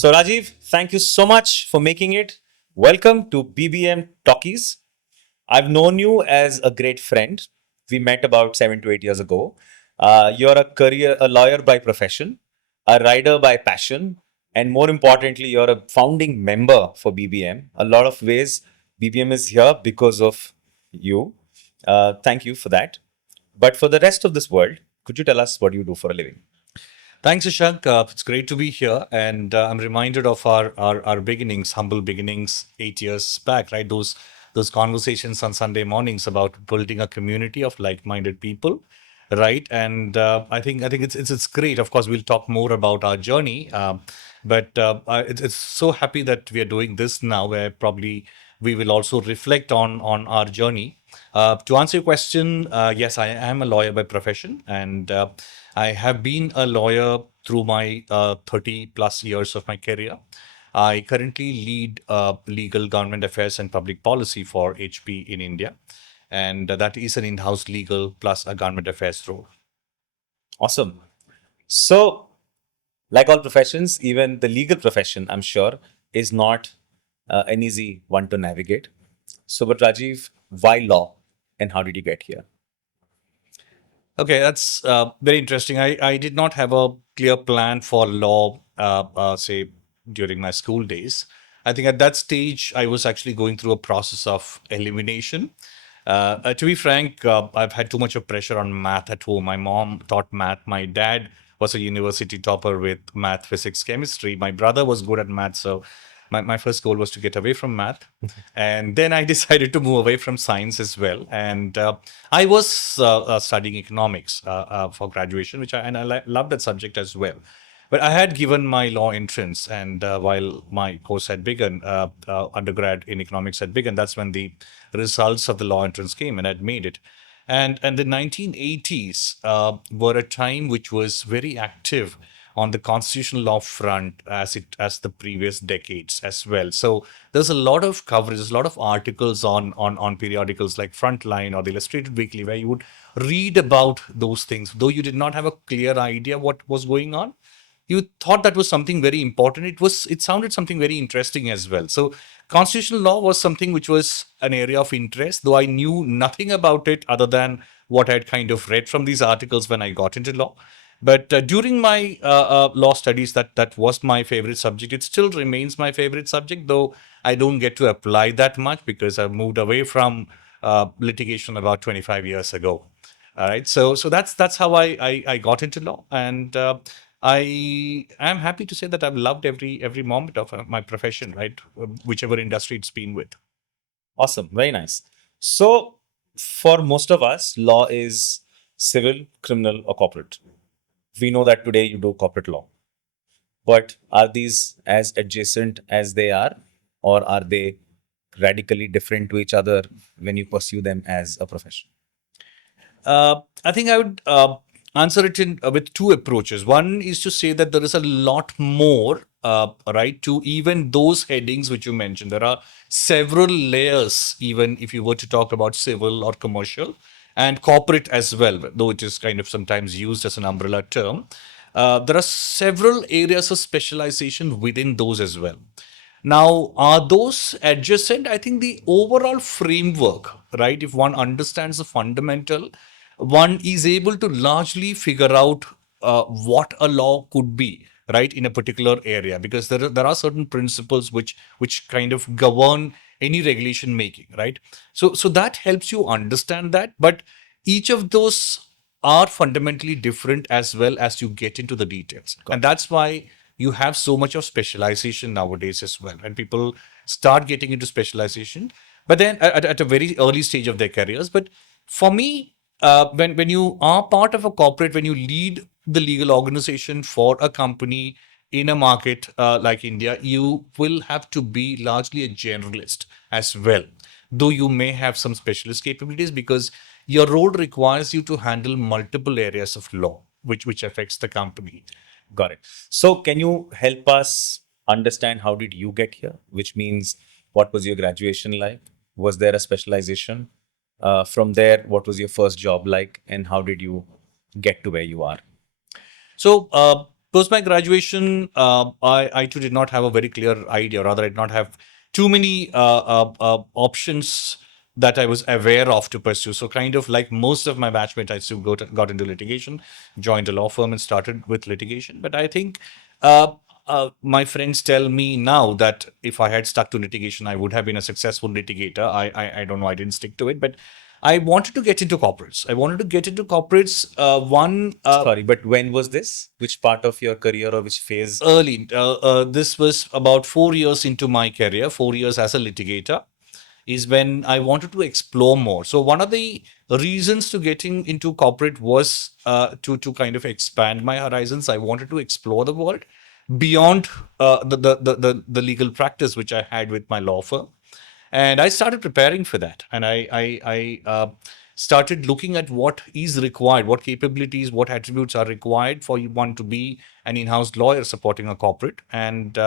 So, Rajeev, thank you so much for making it. Welcome to BBM Talkies. I've known you as a great friend. We met about 7 to 8 years ago. You're a lawyer by profession, a rider by passion, and more importantly, you're a founding member for BBM. A lot of ways, BBM is here because of you. Thank you for that. But for the rest of this world, could you tell us what you do for a living? Thanks, Ishank. It's great to be here, and I'm reminded of our beginnings, humble beginnings, 8 years back. Right, those conversations on Sunday mornings about building a community of like-minded people, right? And I think it's great. Of course, we'll talk more about our journey, but it's so happy that we are doing this now, where probably we will also reflect on our journey. To answer your question, yes, I am a lawyer by profession, and I have been a lawyer through my 30 plus years of my career. I currently lead legal government affairs and public policy for HP in India, and that is an in-house legal plus a government affairs role. Awesome. So, like all professions, even the legal profession, I'm sure, is not an easy one to navigate. So, but Rajiv, why law and how did you get here? Okay, that's very interesting. I did not have a clear plan for law, say, during my school days. I think at that stage, I was actually going through a process of elimination. To be frank, I've had too much of pressure on math at home. My mom taught math. My dad was a university topper with math, physics, chemistry. My brother was good at math. So my first goal was to get away from math. And then I decided to move away from science as well. And I was studying economics for graduation, which I loved that subject as well. But I had given my law entrance, and while my course had begun, undergrad in economics had begun, that's when the results of the law entrance came, and I'd made it. And the 1980s were a time which was very active on the constitutional law front as the previous decades as well. So there's a lot of coverage, there's a lot of articles on periodicals like Frontline or the Illustrated Weekly, where you would read about those things, though you did not have a clear idea what was going on. You thought that was something very important. It sounded something very interesting as well. So constitutional law was something which was an area of interest, though I knew nothing about it other than what I'd kind of read from these articles when I got into law. But during my law studies, that was my favorite subject. It still remains my favorite subject, though I don't get to apply that much because I've moved away from litigation about 25 years ago. All right, so that's how I got into law, and I am happy to say that I've loved every moment of my profession, right? Whichever industry it's been with. Awesome. Very nice. So, for most of us, law is civil, criminal, or corporate. We know that today you do corporate law. But are these as adjacent as they are, or are they radically different to each other when you pursue them as a profession? I think I would answer it in with two approaches. One is to say that there is a lot more, right, to even those headings which you mentioned. There are several layers, even if you were to talk about civil or commercial and corporate as well, though it is kind of sometimes used as an umbrella term. There are several areas of specialization within those as well. Now, are those adjacent? I think the overall framework, right? If one understands the fundamental, one is able to largely figure out what a law could be, right, in a particular area, because there are certain principles which kind of govern any regulation making, right? So that helps you understand that, but each of those are fundamentally different as well as you get into the details. And that's why you have so much of specialization nowadays as well. And people start getting into specialization, but then at a very early stage of their careers. But for me, when you are part of a corporate, when you lead the legal organization for a company in a market like India, you will have to be largely a generalist as well, though you may have some specialist capabilities because your role requires you to handle multiple areas of law, which affects the company. Got it. So, can you help us understand how did you get here? Which means, what was your graduation like? Was there a specialization? From there, what was your first job like, and how did you get to where you are? So Post my graduation, I too did not have a very clear idea, or rather, I did not have too many options that I was aware of to pursue. So, kind of like most of my batchmates, I still got into litigation, joined a law firm, and started with litigation. But I think uh, my friends tell me now that if I had stuck to litigation, I would have been a successful litigator. I don't know, I didn't stick to it, but I wanted to get into corporates. I wanted to get into corporates. One Sorry, but when was this? Which part of your career or which phase? early. This was about 4 years into my career, 4 years as a litigator, is when I wanted to explore more. So one of the reasons to getting into corporate was to kind of expand my horizons. I wanted to explore the world beyond the legal practice which I had with my law firm, and I started preparing for that. And I started looking at what is required, what capabilities, what attributes are required for one to be an in-house lawyer supporting a corporate. And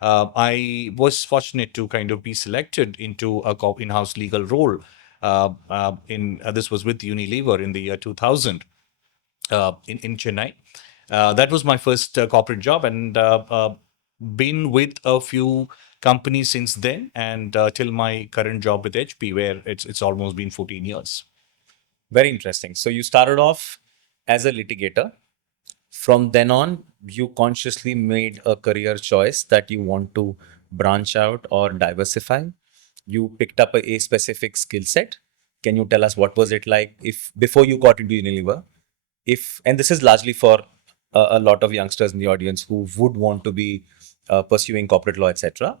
I was fortunate to kind of be selected into a in-house legal role. In This was with Unilever in the year 2000 in Chennai. That was my first corporate job, and been with a few companies since then, and till my current job with HP, where it's almost been 14 years. Very interesting. So you started off as a litigator. From then on, you consciously made a career choice that you want to branch out or diversify. You picked up a specific skill set. Can you tell us what was it like if before you got into Unilever? If and this is largely for a lot of youngsters in the audience who would want to be pursuing corporate law, etc.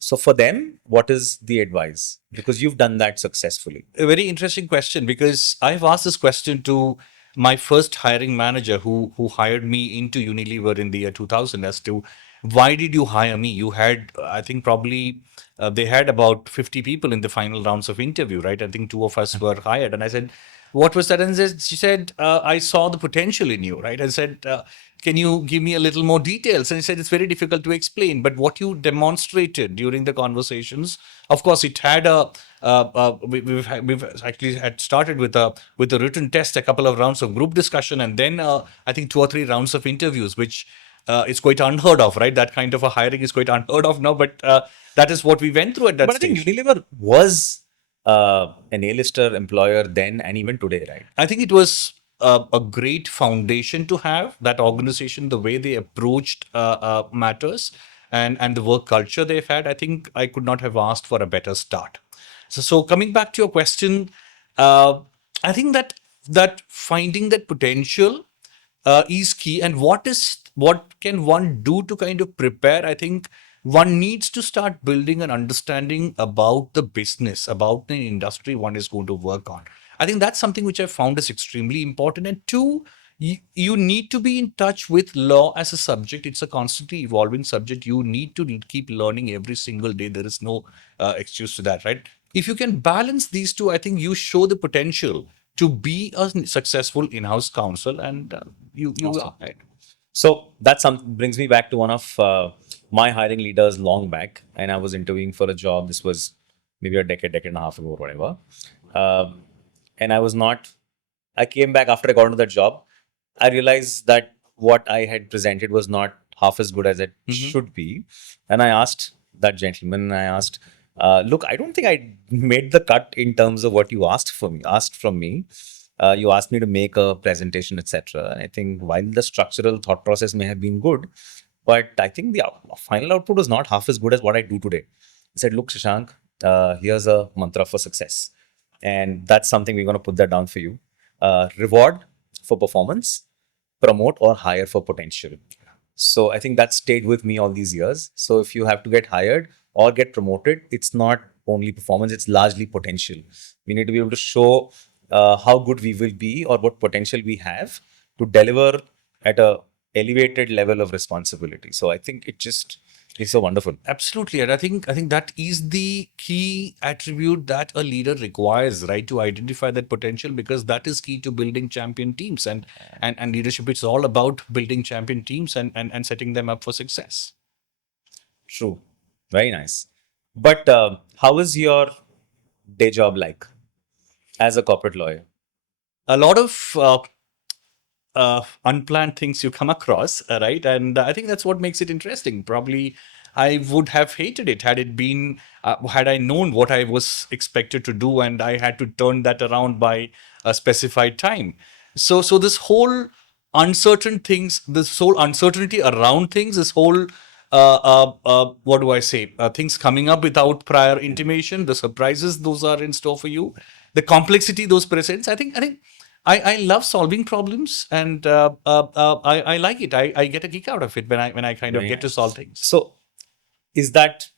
So for them, what is the advice? Because you've done that successfully. A very interesting question, because I've asked this question to my first hiring manager who hired me into Unilever in the year 2000 as to why did you hire me? You had, I think, probably they had about 50 people in the final rounds of interview, right? I think two of us were hired. And I said, what was that? And she said, I saw the potential in you, right? I said, can you give me a little more details? And he said, it's very difficult to explain, but what you demonstrated during the conversations, of course, it had we've actually had started with a written test, a couple of rounds of group discussion, and then I think 2 or 3 rounds of interviews, which is quite unheard of, right? That kind of a hiring is quite unheard of now, but that is what we went through at that But I think stage. Unilever was an A-lister employer then and even today, right? I think it was a great foundation to have that organization, the way they approached matters, and the work culture they've had. I think I could not have asked for a better start. So coming back to your question, uh, I think that finding that potential is key. And what can one do to kind of prepare? I think one needs to start building an understanding about the business, about the industry one is going to work on. I think that's something which I found is extremely important. And two, you need to be in touch with law as a subject. It's a constantly evolving subject. You need to keep learning every single day. There is no excuse to that, right? If you can balance these two, I think you show the potential to be a successful in-house counsel, and you Awesome. are right. So that brings me back to one of my hiring leaders long back, and I was interviewing for a job. This was maybe a decade and a half ago, or whatever. Um, and I was not. I came back after I got into that job. I realized that what I had presented was not half as good as it should be, and I asked that gentleman. I asked, "Look, I don't think I made the cut in terms of what you asked from me. You asked me to make a presentation, etc. And I think while the structural thought process may have been good, but I think the final output was not half as good as what I do today." He said, "Look, Shashank, here's a mantra for success, and that's something we're going to put that down for you. Reward for performance, promote or hire for potential." So I think that stayed with me all these years. So if you have to get hired or get promoted, it's not only performance, it's largely potential. We need to be able to show how good we will be or what potential we have to deliver at a elevated level of responsibility. So I think it just is so wonderful. Absolutely, and I think that is the key attribute that a leader requires, right? To identify that potential, because that is key to building champion teams, and leadership. It's all about building champion teams and setting them up for success. True. Very nice. But how is your day job like as a corporate lawyer? A lot of unplanned things you come across, right? And I think that's what makes it interesting. Probably I would have hated it had it been, had I known what I was expected to do and I had to turn that around by a specified time. So this whole uncertain things, this whole uncertainty around things, this whole what do I say? Things coming up without prior intimation, the surprises those are in store for you, the complexity those presents. I love solving problems, and I like it. I get a kick out of it when I kind of Very get to nice. solve things. So, is that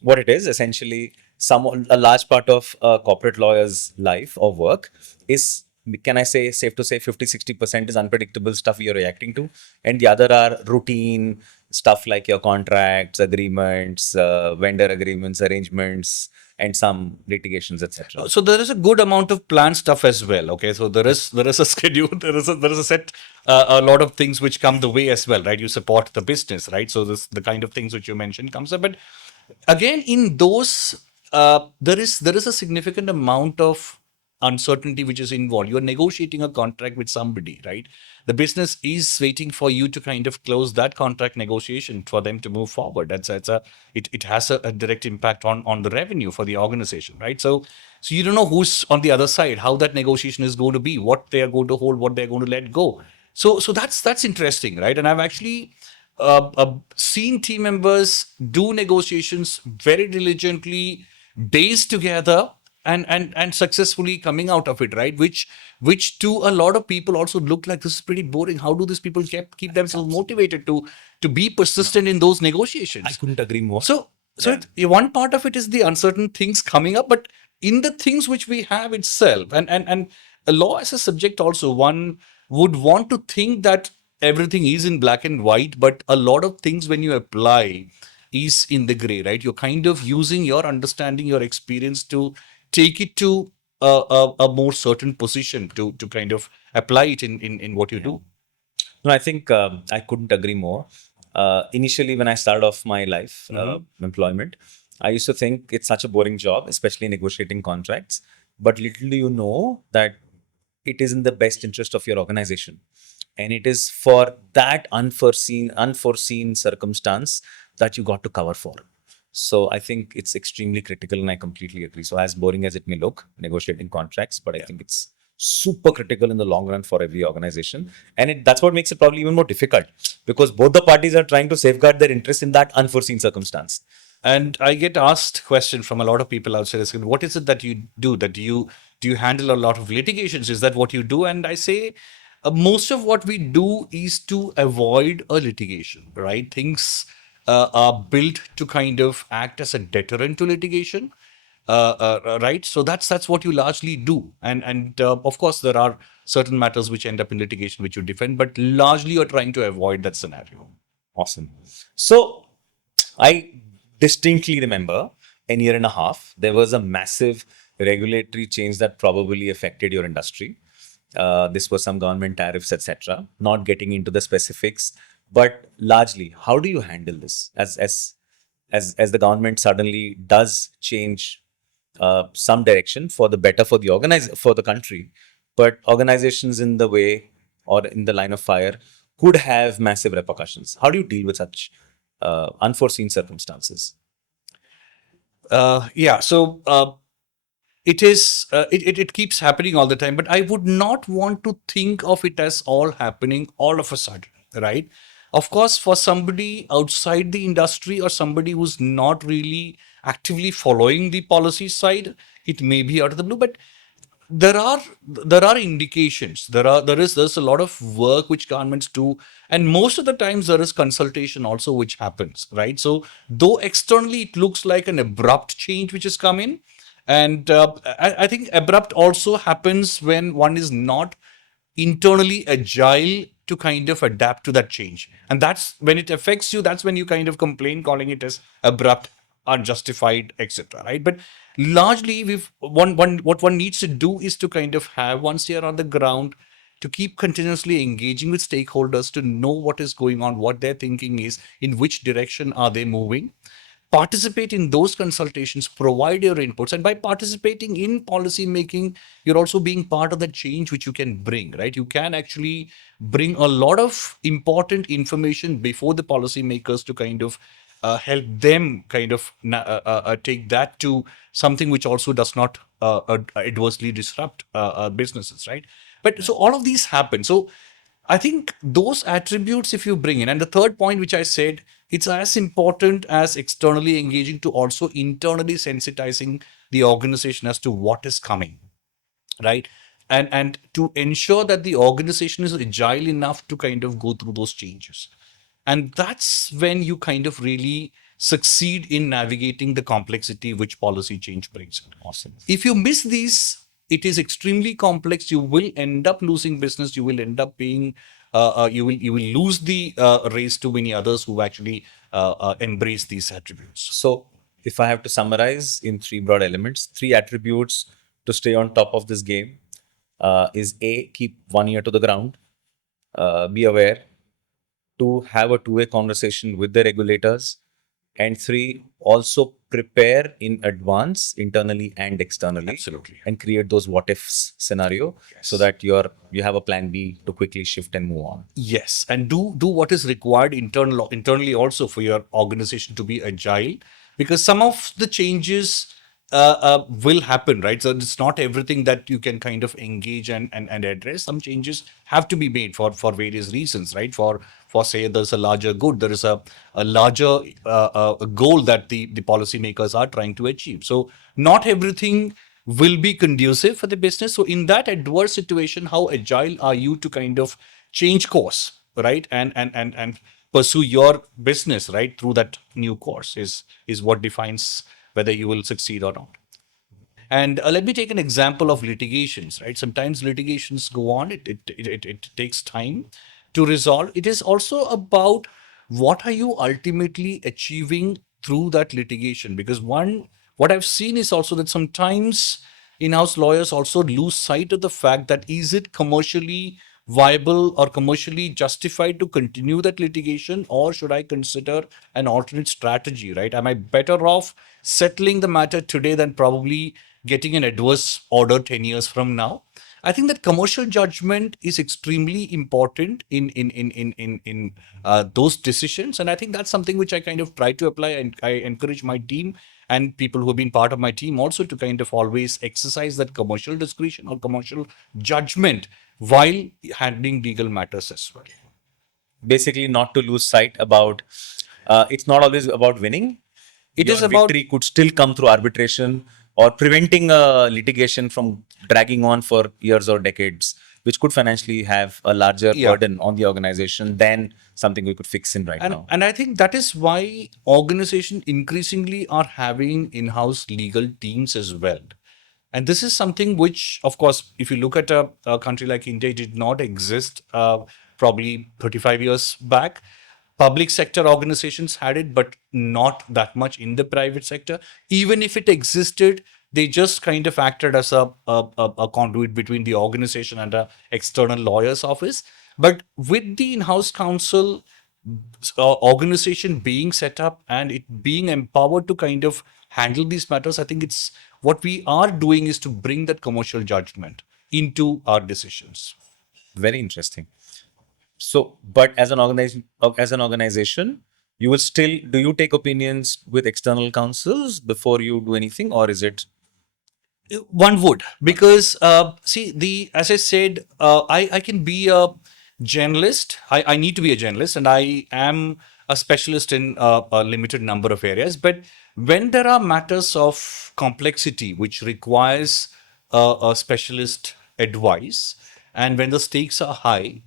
what it is? Essentially, a large part of a corporate lawyer's life or work is, can I say, safe to say 50-60% is unpredictable stuff you're reacting to, and the other are routine stuff like your contracts, agreements, vendor agreements, arrangements, and some litigations, etc. So there is a good amount of planned stuff as well. Okay, so there is a schedule, there is a set, a lot of things which come the way as well, right? You support the business, right? So this the kind of things which you mentioned comes up, but again in those, there is a significant amount of uncertainty which is involved. You're negotiating a contract with somebody, right? The business is waiting for you to kind of close that contract negotiation for them to move forward. It has a direct impact on the revenue for the organization, right? So you don't know who's on the other side, how that negotiation is going to be, what they are going to hold, what they're going to let go. So that's interesting, right? And I've actually seen team members do negotiations very diligently, days together, and successfully coming out of it, right? Which to a lot of people also look like this is pretty boring. How do these people keep themselves motivated to be persistent in those I negotiations? couldn't agree more. So one part of it is the uncertain things coming up, but in the things which we have itself, and a law as a subject also, one would want to think that everything is in black and white, but a lot of things when you apply is in the gray, right? You're kind of using your understanding, your experience to take it to a more certain position to kind of apply it in what you do. No, I think I couldn't agree more. Initially, when I started off my life, employment, I used to think it's such a boring job, especially negotiating contracts. But little do you know that it is in the best interest of your organization, and it is for that unforeseen circumstance that you got to cover for. So I think it's extremely critical, and I completely agree. So as boring as it may look, negotiating contracts, but I think it's super critical in the long run for every organization, and that's what makes it probably even more difficult because both the parties are trying to safeguard their interest in that unforeseen circumstance. And I get asked question from a lot of people outside. Asking, what is it that you do? That do you handle a lot of litigations? Is that what you do? And I say, most of what we do is to avoid a litigation, right? Things are built to kind of act as a deterrent to litigation, right? So that's what you largely do. And of course, there are certain matters which end up in litigation which you defend, but largely you're trying to avoid that scenario. Awesome. So I distinctly remember a year and a half, there was a massive regulatory change that probably affected your industry. This was some government tariffs, etc. Not getting into the specifics, but largely, how do you handle this as the government suddenly does change some direction for the better for the country, but organizations in the way or in the line of fire could have massive repercussions. How do you deal with such unforeseen circumstances? Yeah. So it is it keeps happening all the time, but I would not want to think of it as all happening all of a sudden, right? Of course, for somebody outside the industry or somebody who's not really actively following the policy side, it may be out of the blue, but there are indications, there's a lot of work which governments do, and most of the times there is consultation also which happens, right? So though externally it looks like an abrupt change which has come in, and I think abrupt also happens when one is not internally agile to kind of adapt to that change. And that's when it affects you, that's when you kind of complain, calling it as abrupt, unjustified, etc. Right? But largely, what one needs to do is to kind of have one's ear on the ground, to keep continuously engaging with stakeholders, to know what is going on, what their thinking is, in which direction are they moving, participate in those consultations, provide your inputs, and by participating in policy making, you're also being part of the change which you can bring, right? You can actually bring a lot of important information before the policymakers to kind of help them kind of take that to something which also does not adversely disrupt businesses, right? But so all of these happen. So I think those attributes, if you bring in, and the third point, which I said, it's as important as externally engaging to also internally sensitizing the organization as to what is coming, right? And to ensure that the organization is agile enough to kind of go through those changes. And that's when you kind of really succeed in navigating the complexity which policy change brings. Awesome. If you miss these, it is extremely complex. You will end up losing business. You will end up being you will lose the race to many others who actually embrace these attributes. So, if I have to summarize in three broad elements, three attributes to stay on top of this game is A, keep one ear to the ground, be aware, to have a two-way conversation with the regulators, and three, also prepare in advance internally and externally. Absolutely. And create those what ifs scenario so Yes. that you have a plan B to quickly shift and move on. Yes, and do what is required internally also for your organization to be agile, because some of the changes will happen, right? So it's not everything that you can kind of engage and address. Some changes have to be made for various reasons, right? For say there's a larger good, there is a larger goal that the policymakers are trying to achieve. So not everything will be conducive for the business. So in that adverse situation, how agile are you to kind of change course, right? And pursue your business right through that new course is what defines whether you will succeed or not. And let me take an example of litigations, right? Sometimes litigations go on, it takes time to resolve. It is also about what are you ultimately achieving through that litigation? Because what I've seen is also that sometimes in-house lawyers also lose sight of the fact that is it commercially viable or commercially justified to continue that litigation, or should I consider an alternate strategy, right? Am I better off settling the matter today than probably getting an adverse order 10 years from now? I think that commercial judgment is extremely important in those decisions, and I think that's something which I kind of try to apply, and I encourage my team and people who have been part of my team also to kind of always exercise that commercial discretion or commercial judgment while handling legal matters as well. Basically, not to lose sight about it's not always about winning. It Your is about victory could still come through arbitration or preventing a litigation from dragging on for years or decades, which could financially have a larger yeah. burden on the organization than something we could fix in right And now. and I think that is why organizations increasingly are having in-house legal teams as well. And this is something which, of course, if you look at a country like India, it did not exist probably 35 years back. Public sector organizations had it, but not that much in the private sector. Even if it existed, they just kind of acted as a conduit between the organization and a external lawyer's office. But with the in-house counsel organization being set up and it being empowered to kind of handle these matters, I think it's what we are doing is to bring that commercial judgment into our decisions. Very interesting. So, but as an organization, you will still do you take opinions with external counsels before you do anything, or is it One would, because see, the as I said, I can be a journalist. I need to be a journalist, and I am a specialist in a limited number of areas. But when there are matters of complexity which requires a specialist advice, and when the stakes are high,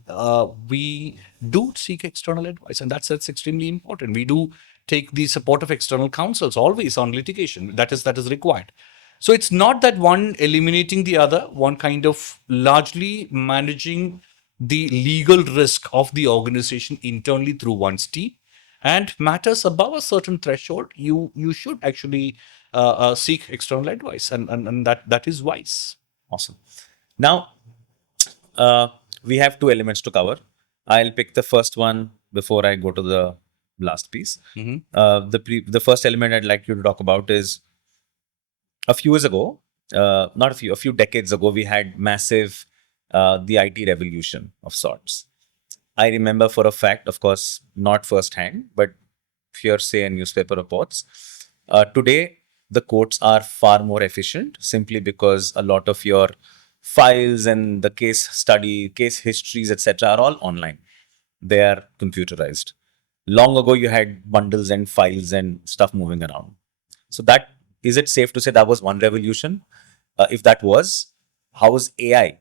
we do seek external advice, and that's extremely important. We do take the support of external counsels always on litigation. That is required. So it's not that one eliminating the other, one kind of largely managing the legal risk of the organization internally through one's team. And matters above a certain threshold, you should actually seek external advice, and that is wise. awesome? Now, we have two elements to cover. I'll pick the first one before I go to the last piece. Mm-hmm. The first element I'd like you to talk about is a few years ago, not a few decades ago, we had massive the IT revolution of sorts. I remember for a fact, of course, not firsthand, but hearsay and newspaper reports. Today, the courts are far more efficient simply because a lot of your files and the case study, case histories, etc., are all online. They are computerized. Long ago, you had bundles and files and stuff moving around. So that is it safe to say that was one revolution? If that was, how is AI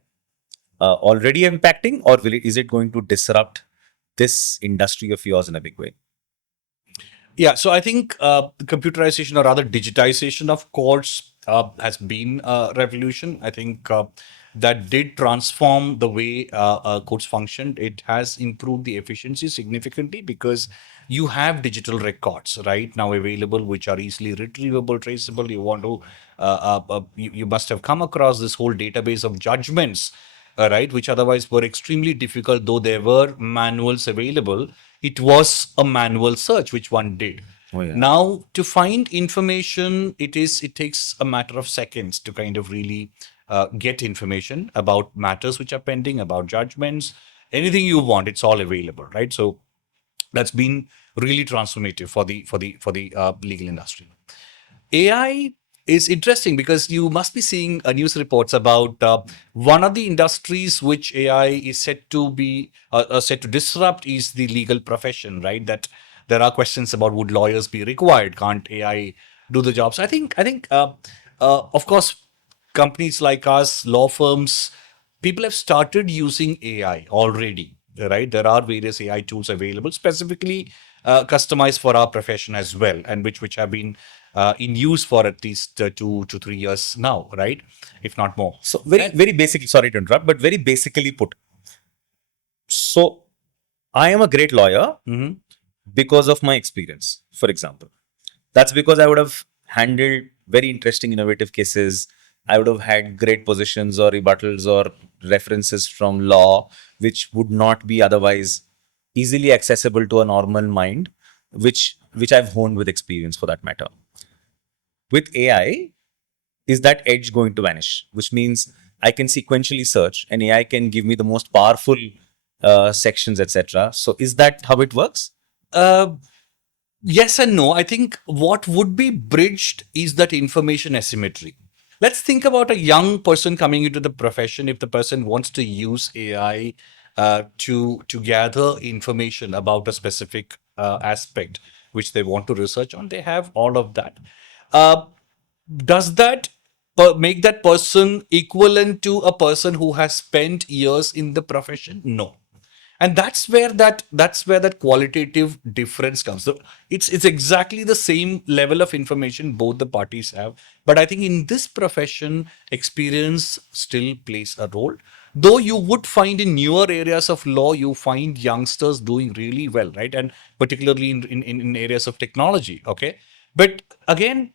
already impacting, or is it going to disrupt this industry of yours in a big way? Yeah, so I think computerization or rather digitization of courts has been a revolution. I think that did transform the way courts functioned. It has improved the efficiency significantly because you have digital records right now available, which are easily retrievable, traceable. You want to, you must have come across this whole database of judgments, right, which otherwise were extremely difficult, though there were manuals available. It was a manual search which one did. Oh yeah. Now, to find information, it takes a matter of seconds to kind of really get information about matters which are pending, about judgments, anything you want. It's all available, right? So that's been really transformative for the legal industry. AI is interesting because you must be seeing news reports about one of the industries which AI is set to disrupt is the legal profession, right? That there are questions about would lawyers be required? Can't AI do the jobs? Of course, companies like us, law firms, people have started using AI already, right? There are various AI tools available, specifically customized for our profession as well, and which have been in use for at least 2 to 3 years now, right? If not more. So very And very basically, sorry to interrupt, but very basically put, so I am a great lawyer Mhm. because of my experience. For example, that's because I would have handled very interesting, innovative cases. I would have had great positions or rebuttals or references from law, which would not be otherwise easily accessible to a normal mind, which I've honed with experience for that matter. With AI, is that edge going to vanish? Which means I can sequentially search and AI can give me the most powerful sections, etc. So is that how it works? uh, yes and no. I think what would be bridged is that information asymmetry. Let's think about a young person coming into the profession. If the person wants to use AI to gather information about a specific aspect which they want to research on, they have all of that. Uh, does that make that person equivalent to a person who has spent years in the profession? No. And that's where that qualitative difference comes. So it's exactly the same level of information both the parties have, but I think in this profession experience still plays a role. Though you would find in newer areas of law, you find youngsters doing really well, right? And particularly in areas of technology. Okay, but again,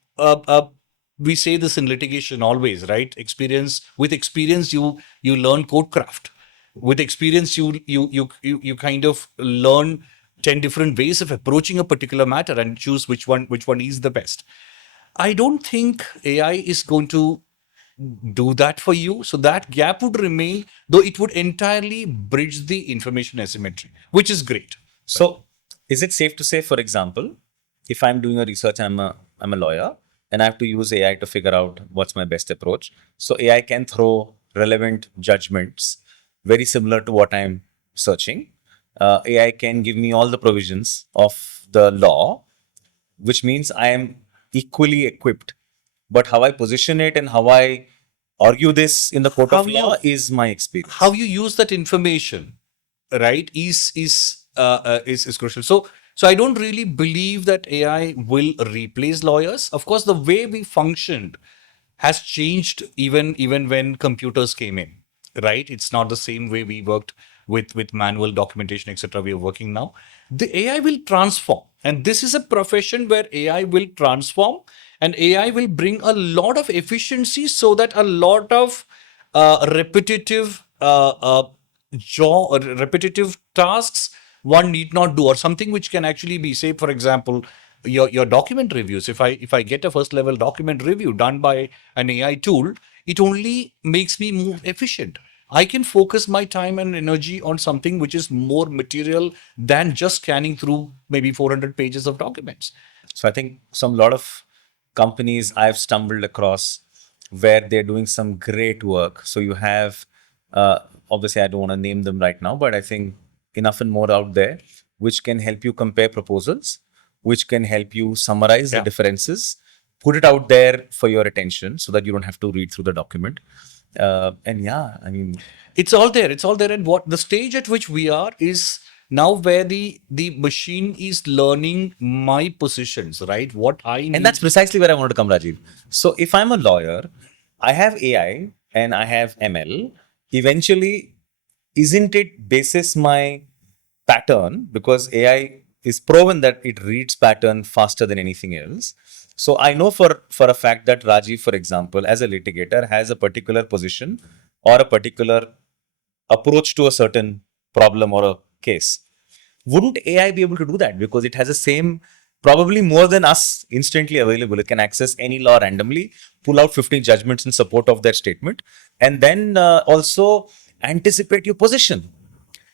we say this in litigation always, right? Experience, you learn code craft. With experience, you kind of learn 10 different ways of approaching a particular matter and choose which one is the best. I don't think AI is going to do that for you, so that gap would remain, though it would entirely bridge the information asymmetry, which is great. So, is it safe to say, for example, if I'm doing a research, I'm a lawyer, and I have to use AI to figure out what's my best approach. So AI can throw relevant judgments, very similar to what I'm searching. AI can give me all the provisions of the law, which means I am equally equipped. But how I position it and how I argue this in the court how of you law is my how experience. you use that information, right, is crucial. So I don't really believe that AI will replace lawyers. Of course, the way we functioned has changed even when computers came in, right? It's not the same way we worked with manual documentation, etc. We are working now. The AI will transform, and this is a profession where AI will transform, and AI will bring a lot of efficiency so that a lot of repetitive repetitive tasks one need not do, or something which can actually be, say, for example, your document reviews. If I get a first level document review done by an AI tool, it only makes me more efficient. I can focus my time and energy on something which is more material than just scanning through maybe 400 pages of documents. So I think some lot of companies I've stumbled across where they're doing some great work. So you have, obviously, I don't want to name them right now, but I think enough and more out there which can help you compare proposals, which can help you summarize the Yeah. differences, put it out there for your attention so that you don't have to read through the document. And yeah, I mean, It's all there. It's all there. And what the stage at which we are is now where the machine is learning my positions, right? What I and that's need. precisely where I wanted to come, Rajiv. So if I'm a lawyer, I have AI and I have ML. Eventually, isn't it basis my pattern, because AI is proven that it reads pattern faster than anything else. So I know for a fact that Rajiv, for example, as a litigator, has a particular position or a particular approach to a certain problem or a case. Wouldn't AI be able to do that? Because it has the same, probably more than us, instantly available. It can access any law randomly, pull out 15 judgments in support of that statement, and then also anticipate your position.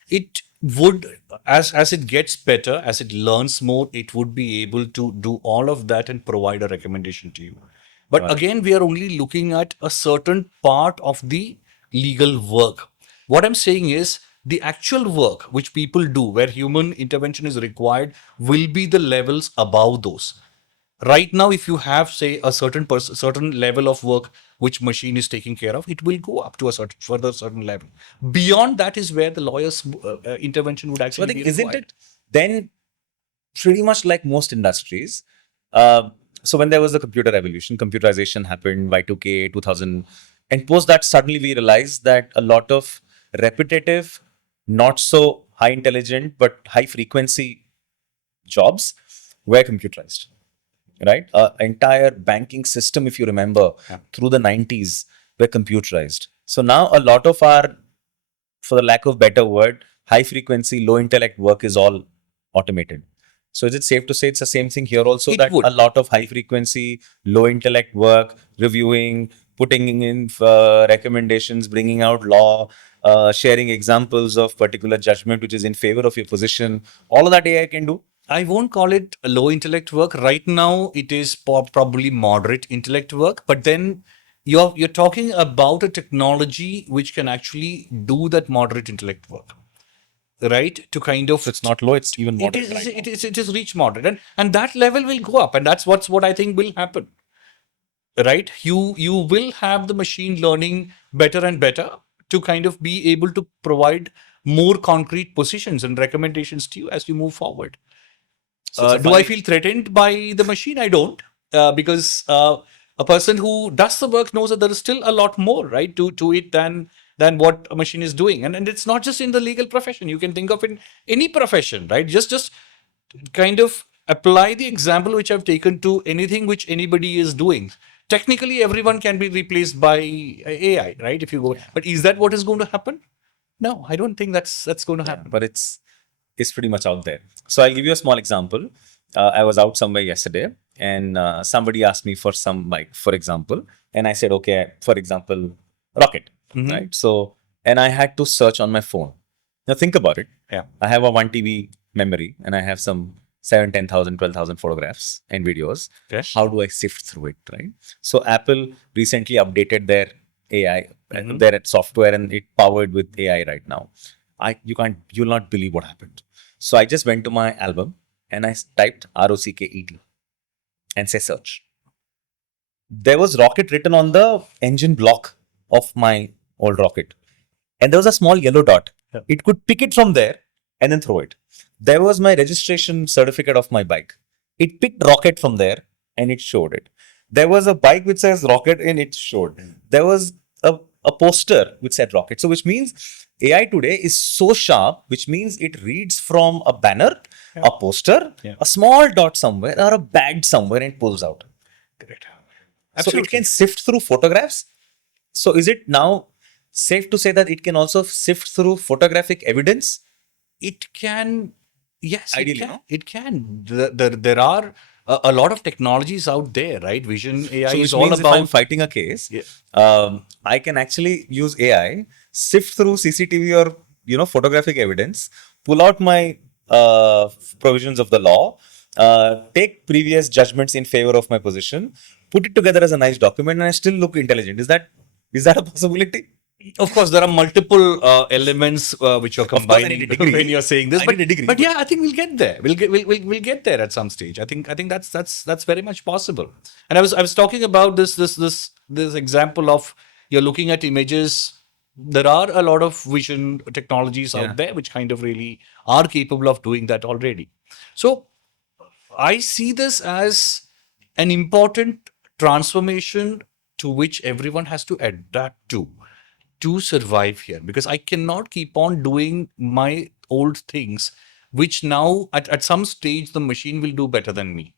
It would, as it gets better, as it learns more, it would be able to do all of that and provide a recommendation to you. But Got it. again, we are only looking at a certain part of the legal work. What I'm saying is the actual work which people do where human intervention is required will be the levels above those. Right now, if you have, say, a certain level of work which machine is taking care of, it will go up to a certain level. Beyond that is where the lawyer's intervention would So I actually think, be isn't required. it then pretty much like most industries? Uh, so when there was the computer revolution, computerization happened by 2K, 2000, and post that, suddenly we realized that a lot of repetitive, not so high intelligent, but high frequency jobs were computerized, right? Entire banking system, if you remember, Yeah. through the 90s, were computerized. So now a lot of our, for the lack of better word, high frequency, low intellect work is all automated. So is it safe to say it's the same thing here also, It that a would. lot of high frequency, low intellect work, reviewing, putting in recommendations, bringing out law, sharing examples of particular judgment which is in favor of your position, all of that AI can do? I won't call it low intellect work. Right now, it is probably moderate intellect work. But then you're talking about a technology which can actually do that moderate intellect work, right? To kind So of it's not low, it's even it moderate is right it now. is it is reach moderate, and that level will go up, and that's what I think will happen, right? You will have the machine learning better and better to kind of be able to provide more concrete positions and recommendations to you as you move forward. So it's a Do I funny. feel threatened by the machine? I don't, because a person who does the work knows that there is still a lot more, right, to it than what a machine is doing, and it's not just in the legal profession. You can think of in any profession, right? Just kind of apply the example which I've taken to anything which anybody is doing. Technically, everyone can be replaced by AI, right? If you go, but is that what is going to happen? No, I don't think that's going to Yeah, happen. but it's pretty much out there. So I'll give you a small example. I was out somewhere yesterday, and somebody asked me for some, like, for example, and I said, okay, for example, rocket, Hmm. right? So, and I had to search on my phone. Now think about it. Yeah. I have a 1 TB memory, and I have some 7, 10,000, 12,000 photographs and videos. Okay. How do I sift through it, right? So Apple recently updated their AI, Mhm. their software, and it powered with AI right now. You'll not believe what happened. So I just went to my album and I typed ROCKET and say search. There was rocket written on the engine block of my old rocket, and there was a small yellow dot. Yeah. It could pick it from there and then throw it. There was my registration certificate of my bike. It picked rocket from there and it showed it. There was a bike which says rocket and it showed. There was a poster which said rocket. So which means AI today is so sharp, which means it reads from a banner, Yeah. a poster, Yeah. a small dot somewhere, or a badge somewhere, and pulls out. Great. So it can Absolutely. sift through photographs. So is it now safe to say that it can also sift through photographic evidence? It can Yes, it Ideally, can. no? It can. There are a lot of technologies out there, right? Vision AI So, is which all means if I'm about. fighting a case, Yeah. I can actually use AI, sift through CCTV or photographic evidence, pull out my provisions of the law, take previous judgments in favor of my position, put it together as a nice document, and I still look intelligent. Is that a possibility? Of course, there are multiple elements which you're Of course, I need combining a when degree. you're saying this, I need a degree, but but yeah, I think we'll get there. We'll get there at some stage. I think that's very much possible. And I was talking about this example of you're looking at images. There are a lot of vision technologies yeah, out there which kind of really are capable of doing that already. So I see this as an important transformation to which everyone has to adapt to survive here, because I cannot keep on doing my old things, which now at some stage the machine will do better than me.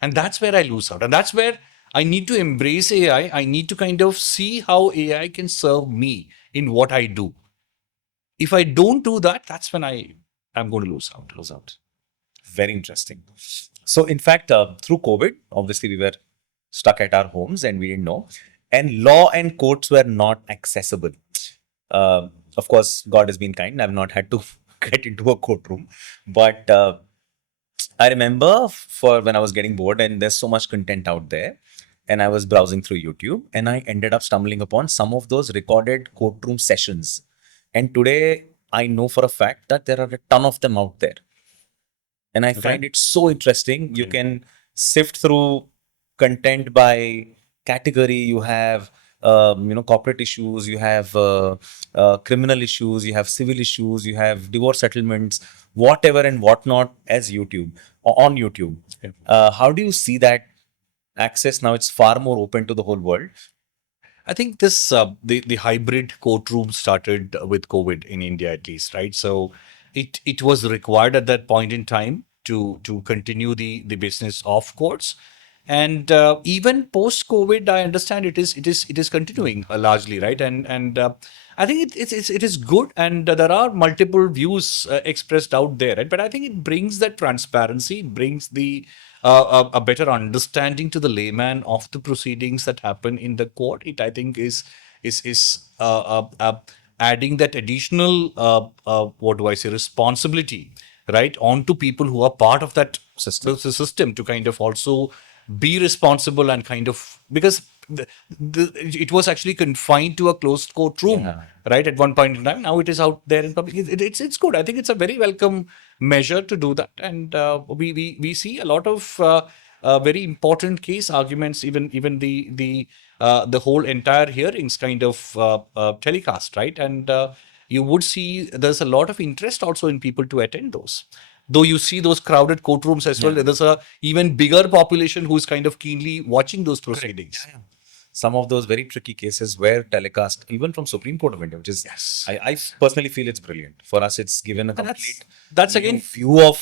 And that's where I lose out. And that's where I need to embrace AI. I need to kind of see how AI can serve me in what I do. If I don't do that, that's when I'm going to lose out. close out. Very interesting. So, in fact, through COVID, obviously we were stuck at our homes and we didn't know, and law and courts were not accessible. Of course, God has been kind. I've not had to get into a courtroom, but I remember for when I was getting bored and there's so much content out there, and I was browsing through YouTube, and I ended up stumbling upon some of those recorded courtroom sessions. And today, I know for a fact that there are a ton of them out there, and I Okay. find it so interesting. You Okay. can sift through content by category. You have corporate issues, you have criminal issues, you have civil issues, you have divorce settlements, whatever and whatnot as YouTube on YouTube. Okay. How do you see that access now? It's far more open to the whole world. I think this the hybrid courtroom started with COVID in India, at least, right? So it was required at that point in time to continue the business of courts, and even post COVID, I understand it is continuing largely, right? And I think it is good, and there are multiple views expressed out there, right? But I think it brings that transparency, it brings the a better understanding to the layman of the proceedings that happen in the court. It, I think, is adding that additional what do I say, responsibility, right, onto people who are part of that System. the system, to kind of also be responsible and kind of, because it was actually confined to a closed courtroom, Yeah. right, at one point in time. Now it is out there in public. It's good. I think it's a very welcome measure to do that, and we see a lot of very important case arguments, even the whole entire hearings kind of telecast, right, and you would see there's a lot of interest also in people to attend those. Though you see those crowded courtrooms as well, Yeah. there's a even bigger population who's kind of keenly watching those Correct. proceedings. Yeah. Some of those very tricky cases were telecast even from Supreme Court of India, which is Yes. I personally feel it's brilliant. For us, it's given a And complete that's new again view of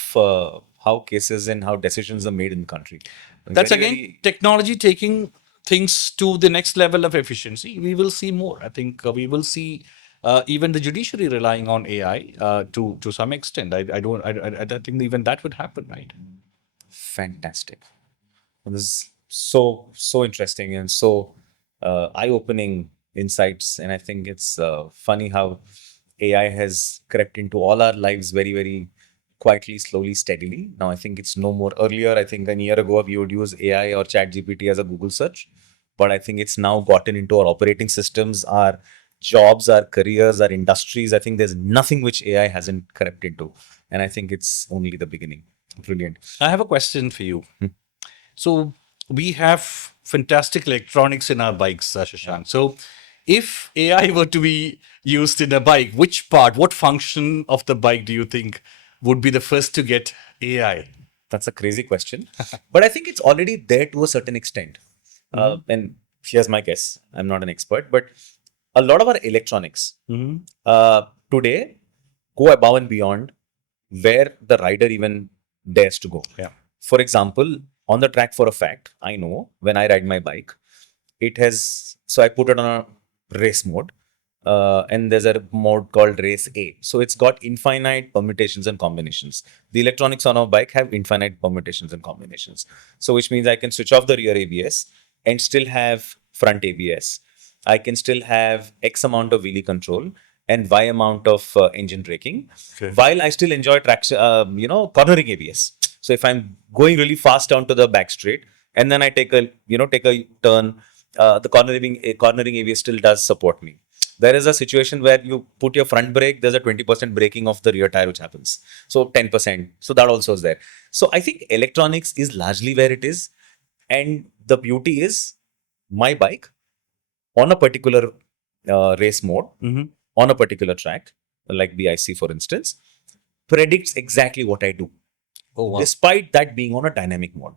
how cases and how decisions are made in the country. that's Very, again very technology taking things to the next level of efficiency. We will see more. I think we will see even the judiciary relying on AI to some extent. I don't think even that would happen, right? fantastic. This is so interesting and so eye-opening insights. And I think it's funny how AI has crept into all our lives very, very quietly, slowly, steadily. Now I think it's no more. Earlier, I think a year ago, we would use AI or Chat GPT as a Google search, but I think it's now gotten into our operating systems, our jobs, our careers, our industries. I think there's nothing which AI hasn't crept into, and I think it's only the beginning. Brilliant. I have a question for you. So we have fantastic electronics in our bikes, Shashank. So if AI were to be used in a bike, which part, what function of the bike do you think would be the first to get AI? That's a crazy question, but I think it's already there to a certain extent. And here's my guess. I'm not an expert, but a lot of our electronics today go above and beyond where the rider even dares to go. Yeah. For example, on the track, for a fact, I know when I ride my bike, it has, so I put it on a race mode. and there's a mode called race A. So it's got infinite permutations and combinations. The electronics on our bike have infinite permutations and combinations. So which means I can switch off the rear ABS and still have front ABS. I can still have X amount of wheelie control and Y amount of engine braking, Okay. while I still enjoy traction, cornering ABS. So if I'm going really fast down to the back straight, and then I take a turn, the cornering ABS still does support me. There is a situation where you put your front brake, there's a 20% braking of the rear tire which happens. So 10%. So that also is there. So I think electronics is largely where it is. And the beauty is my bike on a particular race mode, on a particular track, like BIC for instance, predicts exactly what I do, Oh, wow. despite that being on a dynamic mode.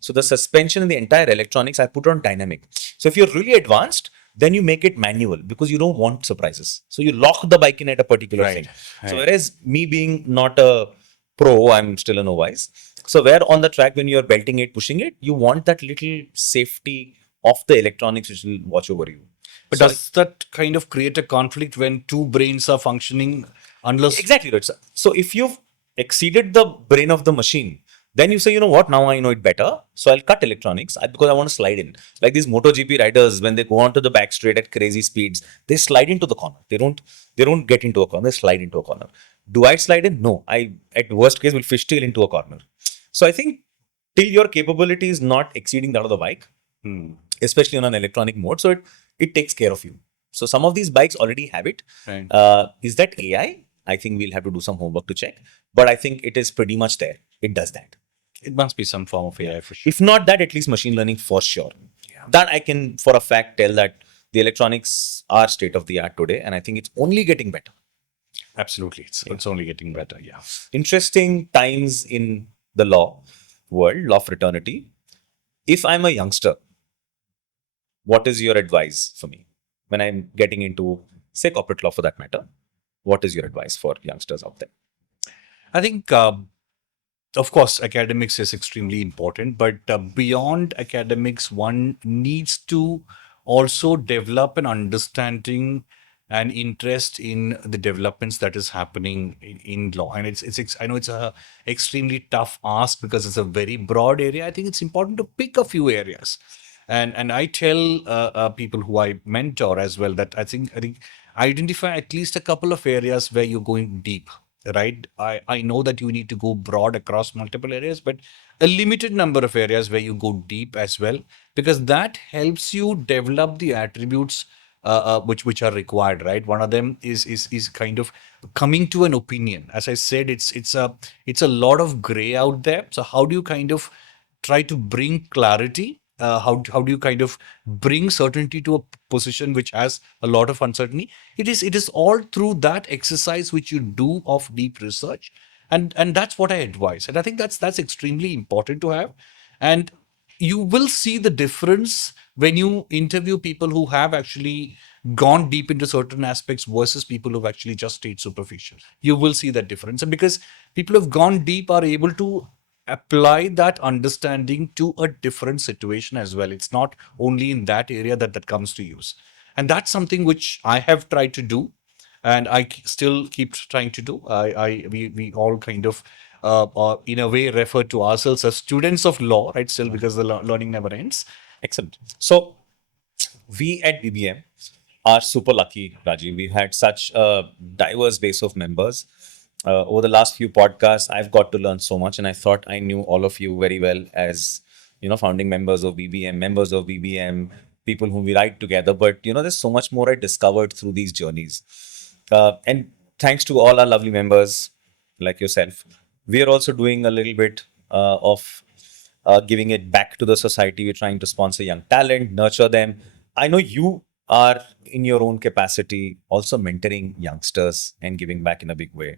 So the suspension and the entire electronics I put on dynamic. So if you're really advanced, then you make it manual because you don't want surprises. So you lock the bike in at a particular Right, thing. right. So whereas me being not a pro, I'm still a novice. So where on the track when you're belting it, pushing it, you want that little safety of the electronics which will watch over you. But So does that kind of create a conflict when two brains are functioning unless exactly right. So if you've exceeded the brain of the machine, then you say, you know what, now I know it better. So I'll cut electronics because I want to slide in. Like these MotoGP riders, when they go onto the back straight at crazy speeds, they slide into the corner. They don't get into a corner, they slide into a corner. Do I slide in? No. I at worst case will fishtail into a corner. So I think till your capability is not exceeding that of the bike, especially on an electronic mode, so it takes care of you. So some of these bikes already have it. Right. Is that AI? I think we'll have to do some homework to check, but I think it is pretty much there. It does that. it must be some form of AI for sure. If not that, at least machine learning for sure. That I can for a fact tell that the electronics are state of the art today, and I think it's only getting better. Absolutely. It's only getting better. Yeah. Interesting times in the law world, law of fraternity. If I'm a youngster, what is your advice for me when I'm getting into, say, corporate law for that matter? What is your advice for youngsters out there? I think, of course, academics is extremely important, but beyond academics, one needs to also develop an understanding and interest in the developments that is happening in law. And I know it's a extremely tough ask because it's a very broad area. I think it's important to pick a few areas. And I tell people who I mentor as well that I think identify at least a couple of areas where you're going deep, right? I know that you need to go broad across multiple areas, but a limited number of areas where you go deep as well, because that helps you develop the attributes which are required, right? One of them is kind of coming to an opinion. As I said, it's a lot of gray out there. So how do you kind of try to bring clarity? How do you kind of bring certainty to a position which has a lot of uncertainty? It is all through that exercise which you do of deep research, and that's what I advise, and I think that's extremely important to have. And you will see the difference when you interview people who have actually gone deep into certain aspects versus people who've actually just stayed superficial. You will see that difference, and because people who've gone deep are able to apply that understanding to a different situation as well. It's not only in that area that comes to use. And that's something which I have tried to do, and still keep trying to do. We all kind of, in a way, refer to ourselves as students of law, right? Still, because the learning never ends. Excellent. So we at BBM are super lucky, Rajiv. We've had such a diverse base of members. Over the last few podcasts, I've got to learn so much, and I thought I knew all of you very well as founding members of BBM, people whom we ride together. But there's so much more I discovered through these journeys. And thanks to all our lovely members like yourself, we are also doing a little bit of giving it back to the society. We're trying to sponsor young talent, nurture them. I know you are in your own capacity also mentoring youngsters and giving back in a big way.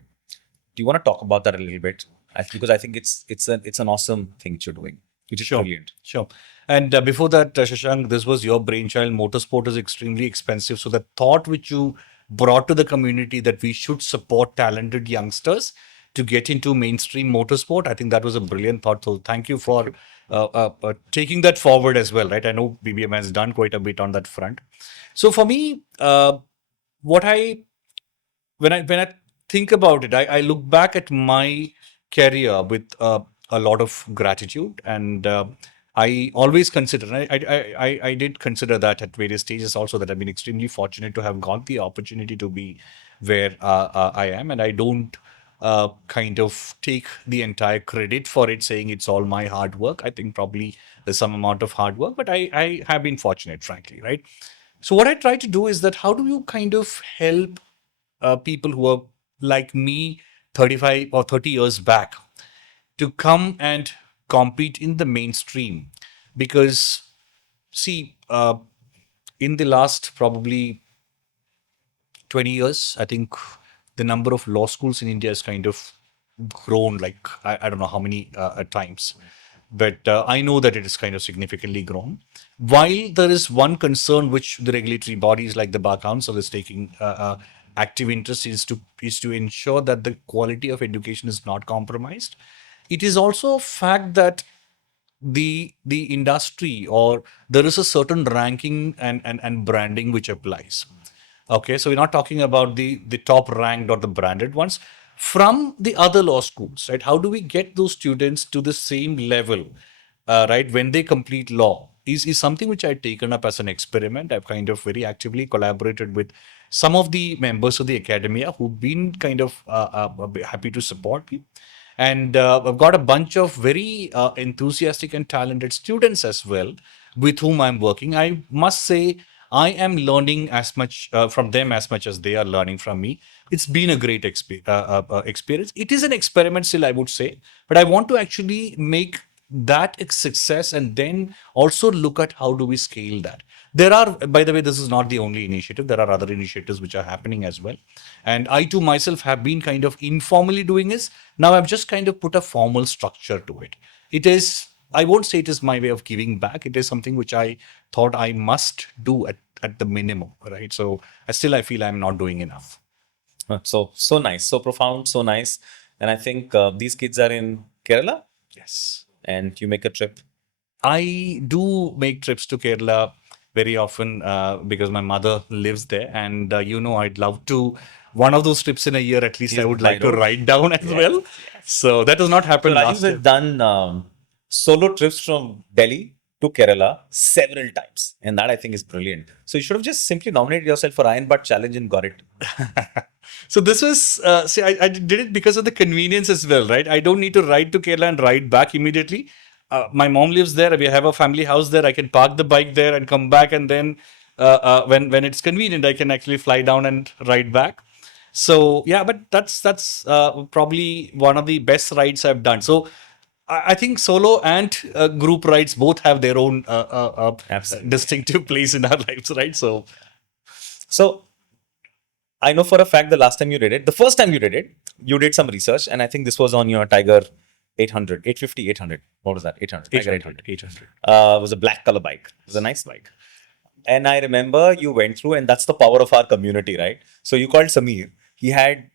Do you want to talk about that a little bit? Because I think it's an awesome thing that you're doing, which is Sure. brilliant. Sure. And before that, Shashank, this was your brainchild. Motorsport is extremely expensive. So the thought which you brought to the community that we should support talented youngsters to get into mainstream motorsport, I think that was a brilliant thought. So thank you for taking that forward as well, right? I know BBM has done quite a bit on that front. So for me, what I when I think about it, I look back at my career with a lot of gratitude, and I always consider, and I did consider that at various stages also, that I've been extremely fortunate to have got the opportunity to be where I am, and I don't kind of take the entire credit for it, saying it's all my hard work. I think probably there's some amount of hard work, but I have been fortunate, frankly, right? So what I try to do is that how do you kind of help people who are like me 35 or 30 years back to come and compete in the mainstream? Because see, in the last probably 20 years, I think the number of law schools in India has kind of grown, like I don't know how many times, but I know that it is kind of significantly grown. While there is one concern which the regulatory bodies like the Bar Council is taking active interest, is to ensure that the quality of education is not compromised. It is also a fact that the industry, or there is a certain ranking and branding which applies. Okay, so we're not talking about the top ranked or the branded ones from the other law schools, right? How do we get those students to the same level, right, when they complete law? Is something which I've taken up as an experiment. I've kind of very actively collaborated with some of the members of the academia who've been kind of happy to support me. And I've got a bunch of very enthusiastic and talented students as well with whom I'm working. I must say, I am learning as much from them as much as they are learning from me. It's been a great experience. It is an experiment still, I would say, but I want to actually make that a success and then also look at how do we scale that. There are, by the way, this is not the only initiative. There are other initiatives which are happening as well. And I too myself have been kind of informally doing this. Now I've just kind of put a formal structure to it. It is, I won't say it is my way of giving back. It is something which I thought I must do at the minimum, right? So I feel I'm not doing enough. So nice, so profound, so nice. And I think these kids are in Kerala, Yes. and you make a trip. I do make trips to Kerala very often because my mother lives there, and I'd love to. One of those trips in a year, at least, I Is would by like to road. ride down as Yes, well. yes. So that has not So happened Rajiv last has year. done solo trips from Delhi to Kerala several times, and that I think is brilliant. So you should have just simply nominated yourself for Iron Butt Challenge and got it. So this was, see, I did it because of the convenience as well, right? I don't need to ride to Kerala and ride back immediately. My mom lives there. We have a family house there. I can park the bike there and come back, and then when it's convenient, I can actually fly down and ride back. So yeah, but that's probably one of the best rides I've done. So I think solo and group rides both have their own Absolutely. distinctive place in our lives, right? So So I know for a fact the last time you did it, the first time you did it, you did some research, and I think this was on your Tiger 800, 850, 800. What was that? 800. Tiger 800. 800. It was a black color bike. It was a nice bike. And I remember you went through, and that's the power of our community, right? So you called Samir. He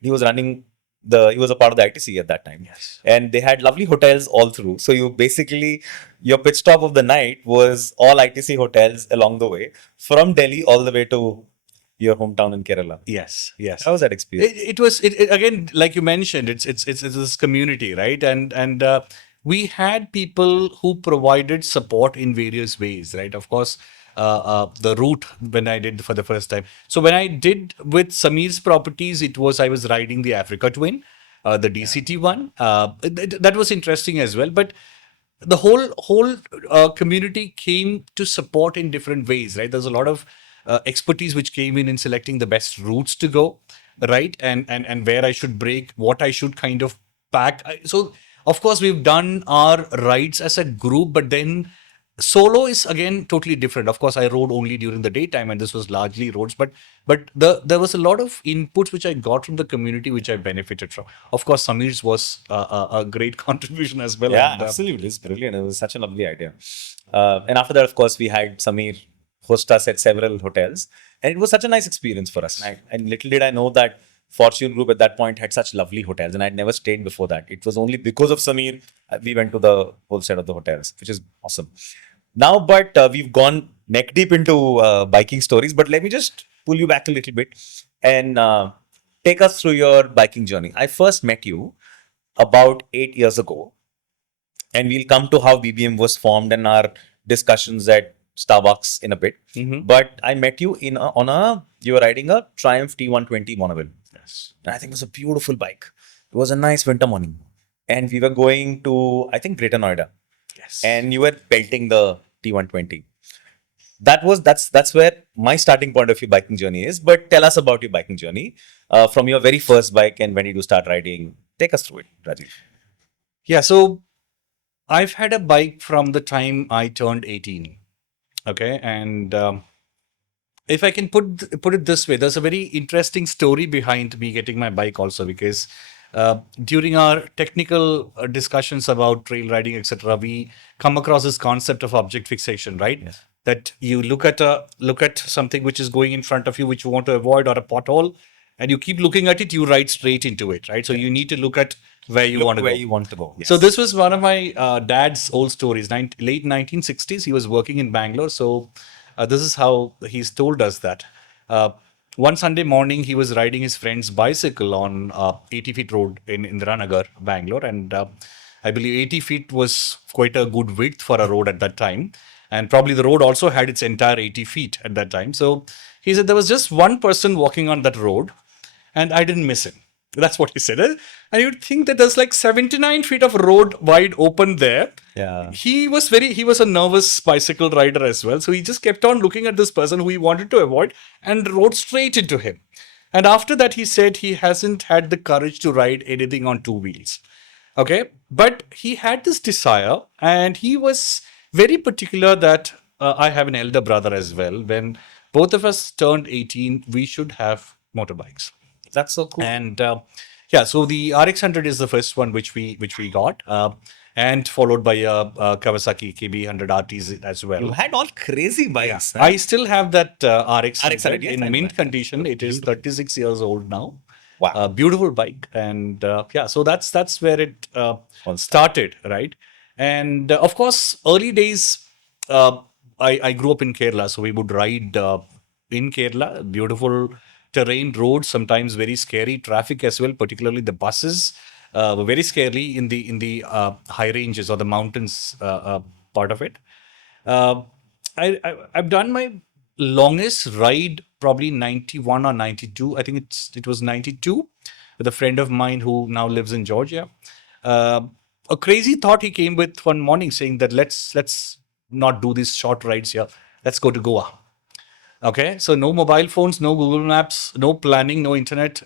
was running he was a part of the ITC at that time. Yes. And they had lovely hotels all through. So you basically, your pit stop of the night was all ITC hotels along the way, from Delhi all the way to your hometown in Kerala. Yes, yes. How was that experience? It was again, like you mentioned, it's this community, right? And we had people who provided support in various ways, right? Of course, the route when I did for the first time. So when I did with Samir's properties, it was I was riding the Africa Twin, the DCT one. That was interesting as well, but the whole community came to support in different ways, right? There's a lot of expertise which came in selecting the best routes to go, right? And where I should brake, what I should kind of pack. So of course we've done our rides as a group, but then solo is again totally different. Of course, I rode only during the daytime, and this was largely roads. But there was a lot of inputs which I got from the community, which I benefited from. Of course, Samir's was a great contribution as well. Yeah, And absolutely. It's brilliant. It was such a lovely idea. And after that, of course, we had Samir host us at several hotels. And it was such a nice experience for us. And little did I know that Fortune Group at that point had such lovely hotels. And I'd never stayed before that. It was only because of Samir we went to the whole set of the hotels, which is awesome. Now, but we've gone neck deep into biking stories. But let me just pull you back a little bit and take us through your biking journey. I first met you about 8 years ago, and we'll come to how BBM was formed and our discussions at Starbucks in a bit. But I met you you were riding a Triumph T120 monowill. Yes. And I think it was a beautiful bike. It was a nice winter morning. And we were going to, I think, Greater Noida. Yes. And you were belting the T120. That's where my starting point of your biking journey is. But tell us about your biking journey from your very first bike and when did you start riding? Take us through it, Rajeev. Yeah. So I've had a bike from the time I turned 18. Okay. And if I can put it this way, there's a very interesting story behind me getting my bike also, because during our technical discussions about trail riding, etc., we come across this concept of object fixation, right? Yes. That you look at something which is going in front of you, which you want to avoid, or a pothole, and you keep looking at it, you ride straight into it, right? So you need to look at where you want to where go. you want to go. Yes. So this was one of my dad's old stories. Late 1960s, he was working in Bangalore. So this is how he's told us that. One Sunday morning, he was riding his friend's bicycle on 80 feet road in Indiranagar, Bangalore. And I believe 80 feet was quite a good width for a road at that time. And probably the road also had its entire 80 feet at that time. So he said there was just one person walking on that road and I didn't miss him. That's what he said. And you'd think that there's like 79 feet of road wide open there. Yeah. He was a nervous bicycle rider as well. So he just kept on looking at this person who he wanted to avoid and rode straight into him. And after that, he said he hasn't had the courage to ride anything on two wheels. Okay. But he had this desire and he was very particular that I have an elder brother as well. When both of us turned 18, we should have motorbikes. That's so cool. And yeah, so the RX 100 is the first one which we got, and followed by Kawasaki KB100 RTs as well. You had all crazy bikes. I still have that RX 100 RX100, yes, I in know mint that. condition. It is 36 years old now. Wow. Beautiful bike, and yeah, so that's where it All started, right? And of course, early days, I grew up in Kerala, so we would ride in Kerala, beautiful terrain roads, sometimes very scary traffic as well, particularly the buses were very scary in the high ranges or the mountains part of it. Uh, I've done my longest ride probably 91 or 92. I think it was 92 with a friend of mine who now lives in Georgia. Uh, a crazy thought he came with one morning saying that let's not do these short rides here. Let's go to Goa. Okay, so no mobile phones, no Google Maps, no planning, no internet.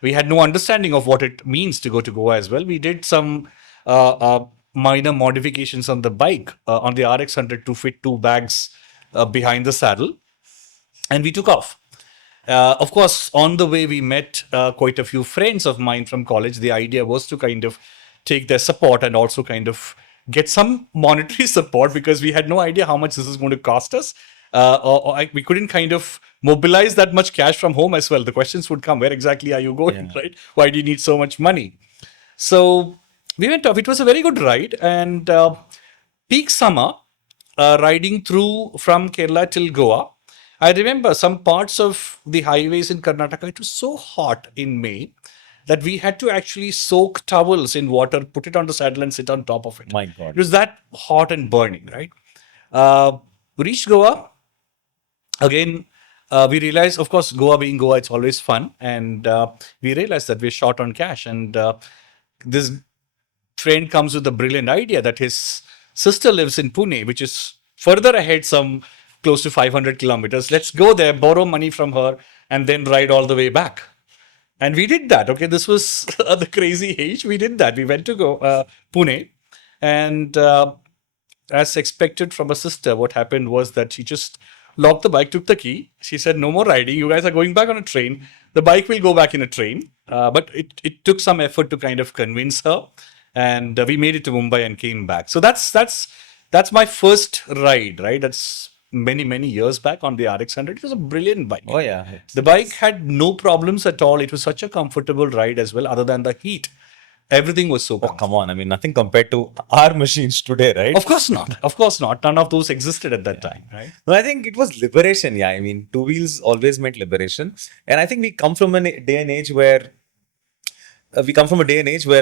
We had no understanding of what it means to go to Goa as well. We did some minor modifications on the bike, on the RX 100 to fit two bags behind the saddle, and we took off. Of course, on the way, we met quite a few friends of mine from college. The idea was to kind of take their support and also kind of get some monetary support because we had no idea how much this is going to cost us. We couldn't kind of mobilize that much cash from home as well. The questions would come, where exactly are you going, Yeah. right? Why do you need so much money? So we went off. It was a very good ride. And peak summer, riding through from Kerala till Goa, I remember some parts of the highways in Karnataka, it was so hot in May that we had to actually soak towels in water, put it on the saddle, and sit on top of it. My God. It was that hot and burning, right? We reached Goa. Again, we realized, of course, Goa being Goa, it's always fun. And we realized that we're short on cash. And this friend comes with a brilliant idea that his sister lives in Pune, which is further ahead, some close to 500 kilometers. Let's go there, borrow money from her, and then ride all the way back. And we did that. Okay, this was the crazy age. We did that. We went to Pune, and as expected from a sister, what happened was that she just locked the bike, took the key. She said, "No more riding. You guys are going back on a train. The bike will go back in a train." But it took some effort to kind of convince her, and we made it to Mumbai and came back. So that's my first ride. Right, that's many years back on the RX 100. It was a brilliant bike. Oh yeah. The bike had no problems at all. It was such a comfortable ride as well, other than the heat. Everything was so Oh, comfortable. come on. I mean, nothing compared to our machines today, right? Of course not. Of course not. None of those existed at that time, right? No, I think it was liberation. Yeah. I mean, two wheels always meant liberation. And I think we come from a day and age where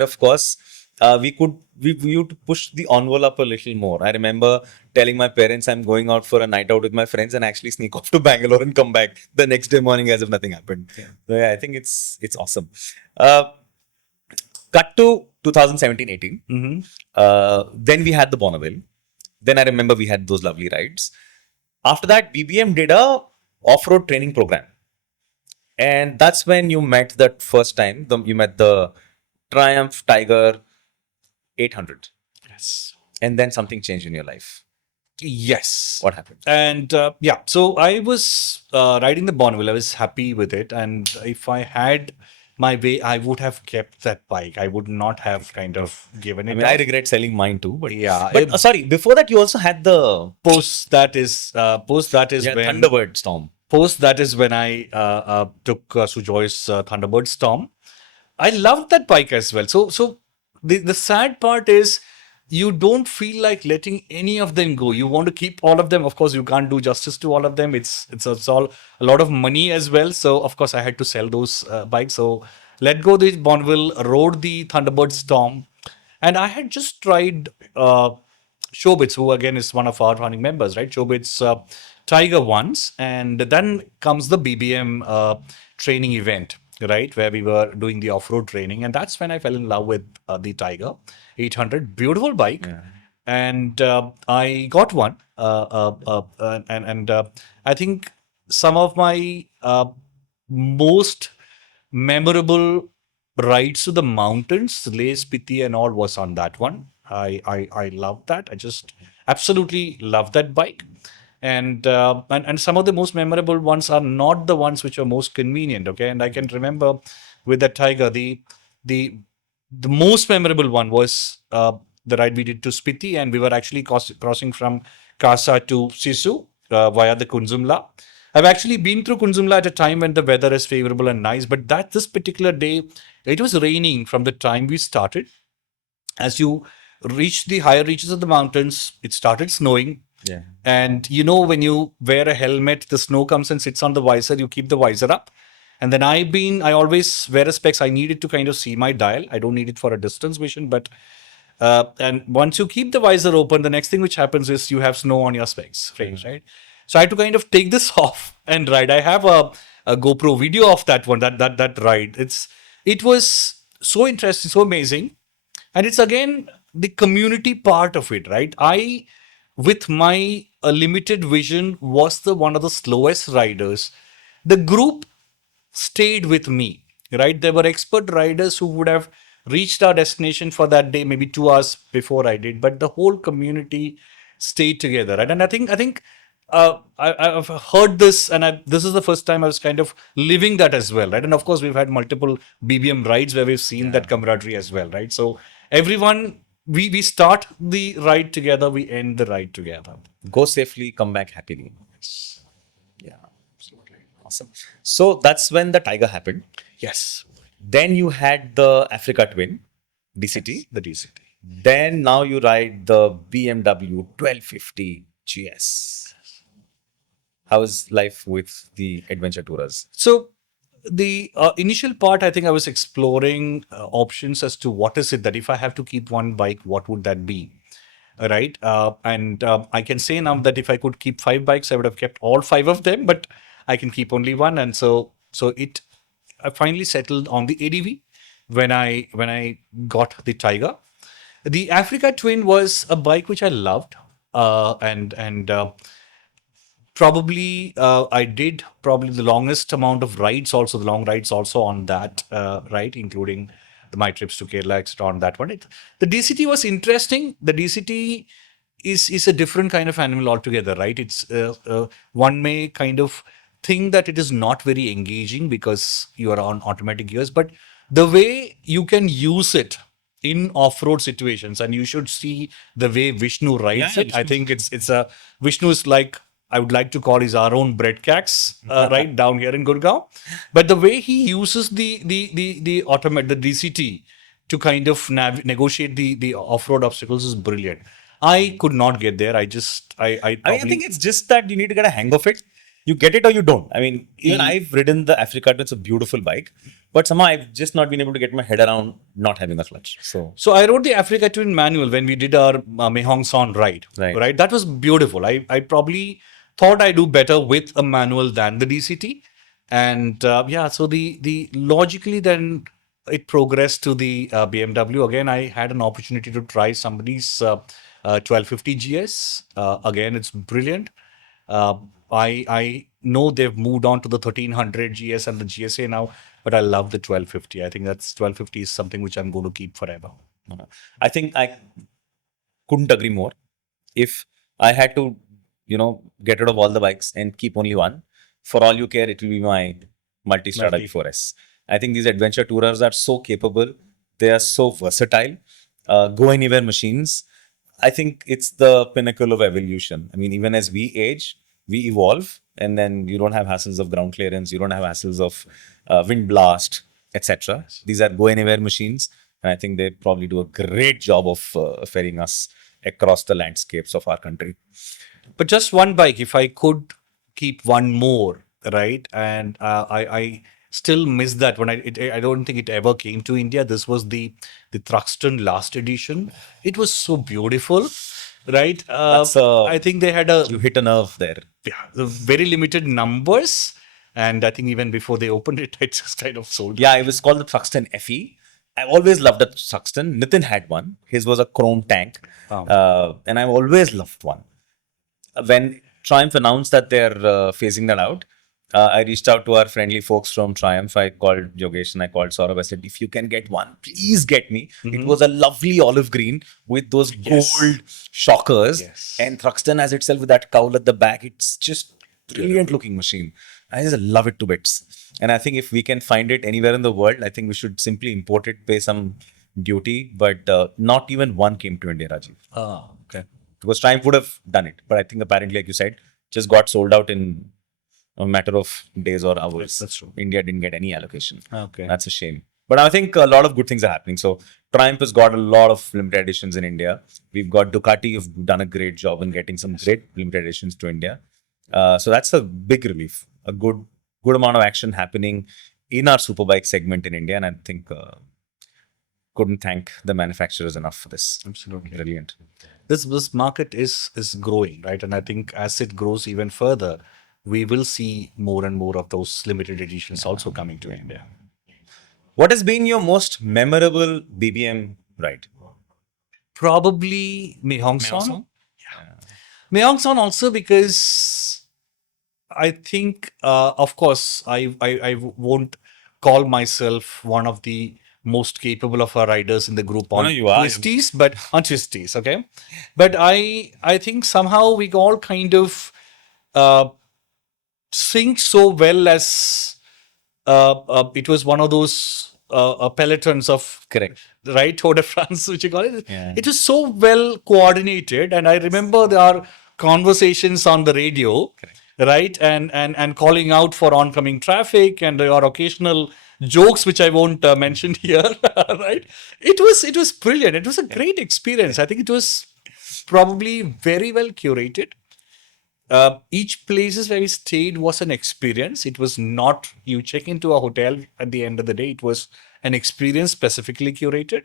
of course, we used to push the envelope a little more. I remember telling my parents I'm going out for a night out with my friends and actually sneak off to Bangalore and come back the next day morning as if nothing happened. Yeah. So yeah, I think it's awesome. Uh, Cut to 2017-18. Mm-hmm. Then we had the Bonneville. Then I remember we had those lovely rides. After that, BBM did a off-road training program, and that's when you met that first time. You met the Triumph Tiger 800, Yes. and then something changed in your life. Yes. What happened? And yeah, so I was riding the Bonneville. I was happy with it. And if I had my way, I would have kept that bike. I would not have kind of given I it mean, I up. regret selling mine too, but Yeah. sorry. Before that, you also had the Post that is when Thunderbird Storm. I took Sujoy's Thunderbird Storm. I loved that bike as well. So the sad part is you don't feel like letting any of them go. You want to keep all of them. Of course, you can't do justice to all of them. It's all a lot of money as well. So of course, I had to sell those bikes. So let go the Bonneville, rode the Thunderbird Storm, and I had just tried Shobits, who again is one of our founding members, right? Shobits Tiger once, and then comes the BBM training event, right, where we were doing the off-road training, and that's when I fell in love with the Tiger 800, beautiful bike, Yeah. and I got one, and I think some of my most memorable rides to the mountains, Leh, Spiti, and all was on that one. I love that. I just absolutely love that bike. And some of the most memorable ones are not the ones which are most convenient. Okay, and I can remember with the Tiger, the the most memorable one was the ride we did to Spiti, and we were actually crossing from Kasa to Sisu via the Kunzumla. I've actually been through Kunzumla at a time when the weather is favorable and nice, but that this particular day, it was raining from the time we started. As you reach the higher reaches of the mountains, it started snowing. Yeah. And you know, when you wear a helmet, the snow comes and sits on the visor, you keep the visor up. And then I always wear a specs. I need it to kind of see my dial. I don't need it for a distance vision, but and once you keep the visor open, the next thing which happens is you have snow on your specs frames, right? So I had to kind of take this off and ride. I have a GoPro video of that one, that ride. It was so interesting, so amazing. And it's again the community part of it, right? I, with my limited vision, was the one of the slowest riders. The group stayed with me, right? There were expert riders who would have reached our destination for that day maybe 2 hours before I did, but the whole community stayed together, right? And I think I've heard this, and this is the first time I was kind of living that as well, right? And of course, we've had multiple BBM rides where we've seen that camaraderie as well, right? So everyone, we start the ride together, we end the ride together. Go safely, come back happily. Yeah, absolutely. Awesome. So that's when the Tiger happened. Yes, Then you had the Africa Twin, DCT. the DCT. Then now you ride the BMW 1250 GS. How is life with the adventure tourers? So the initial part, I think I was exploring options as to what is it that if I have to keep one bike, what would that be? Right. And I can say now that if I could keep 5 bikes, I would have kept all 5 of them, but I can keep only one. And I finally settled on the ADV when I got the Tiger. The Africa Twin was a bike which I loved, and probably I did probably the longest amount of rides, also the long rides also on that ride, including my trips to Kerala, etc. On that one, the DCT was interesting. The DCT is a different kind of animal altogether, right? It's one may kind of think that it is not very engaging because you are on automatic gears, but the way you can use it in off-road situations, and you should see the way Vishnu rides Yeah, it. I think it's a Vishnu is like, I would like to call his our own bread cakes, right down here in Gurgaon. But the way he uses the DCT to kind of negotiate the off-road obstacles is brilliant. I could not get there. I I mean, I probably think it's just that you need to get a hang of it. You get it or you don't. I mean, even I've ridden the Africa. It's a beautiful bike, but somehow I've just not been able to get my head around not having a clutch. So, So I wrote the Africa Twin manual when we did our Mehong Son ride. Right. Right, that was beautiful. I probably thought I do better with a manual than the DCT, and yeah. So the logically then it progressed to the BMW. Again, I had an opportunity to try somebody's 1250 GS. Again, it's brilliant. I know they've moved on to the 1300 GS and the GSA now, but I love the 1250. I think that's 1250 is something which I'm going to keep forever. I think I couldn't agree more. If I had to, get rid of all the bikes and keep only one, for all you care, it will be my Multistrada Multi. V4S. I think these adventure tourers are so capable. They are so versatile. Go anywhere machines. I think it's the pinnacle of evolution. I mean, even as we age, we evolve, and then you don't have hassles of ground clearance. You don't have hassles of wind blast, etc. These are go anywhere machines, and I think they probably do a great job of ferrying us across the landscapes of our country. But just one bike, if I could keep one more, right? And I still miss that when I don't think it ever came to India. This was the Thruxton last edition. It was so beautiful, right? That's I think they had a you hit a nerve there. very limited numbers, and I think even before they opened it, it just kind of sold. Yeah, it was called the Thruxton FE. I always loved the Thruxton. Nitin had one. His was a chrome tank, and I've always loved one. When Triumph announced that they're phasing that out, I reached out to our friendly folks from Triumph. I called Yogesh and I called Saurabh. I said, if you can get one, please get me. It was a lovely olive green with those gold shockers. Yes. And Thruxton as itself with that cowl at the back. It's just brilliant looking machine. I just love it to bits. And I think if we can find it anywhere in the world, I think we should simply import it, pay some duty. But not even one came to India, Rajiv. Ah, okay. Because Triumph would have done it. But I think apparently, like you said, just got sold out in a matter of days or hours. Yes, that's true. India didn't get any allocation. Okay. That's a shame. But I think a lot of good things are happening. So Triumph has got a lot of limited editions in India. We've got Ducati who've done a great job in getting some great limited editions to India. So that's a big relief. A good amount of action happening in our superbike segment in India. And I think couldn't thank the manufacturers enough for this. Absolutely. Brilliant. This market is growing, right? And I think as it grows even further, we will see more and more of those limited editions also coming to India. What has been your most memorable BBM ride? Probably Mehong Son. Mehong Son also because I think, of course, I won't call myself one of the most capable of our riders in the group on No, you are. twisties, but on twisties, okay. But I think somehow we all kind of sync so well as it was one of those pelotons of Correct. right Tour de France, which you call it. Yeah. It was so well coordinated, and I remember there are conversations on the radio, right, and calling out for oncoming traffic, and there are occasional jokes which I won't mention here, right. It was brilliant. It was a great experience. I think it was probably very well curated. Each places where we stayed was an experience. It was not you check into a hotel at the end of the day. It was an experience specifically curated,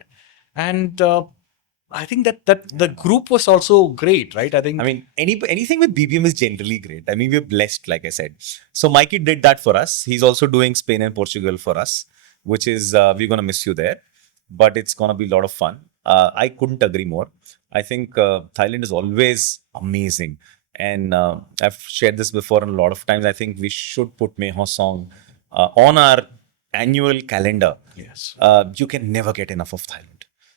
and I think that the group was also great, right? I mean, anything with BBM is generally great. I mean, we're blessed, like I said. So Mikey did that for us. He's also doing Spain and Portugal for us, which is we're gonna miss you there, but it's gonna be a lot of fun. I couldn't agree more. I think Thailand is always amazing. And I've shared this before, and a lot of times I think we should put Mae Hong Song on our annual calendar. Yes. You can never get enough of Thailand.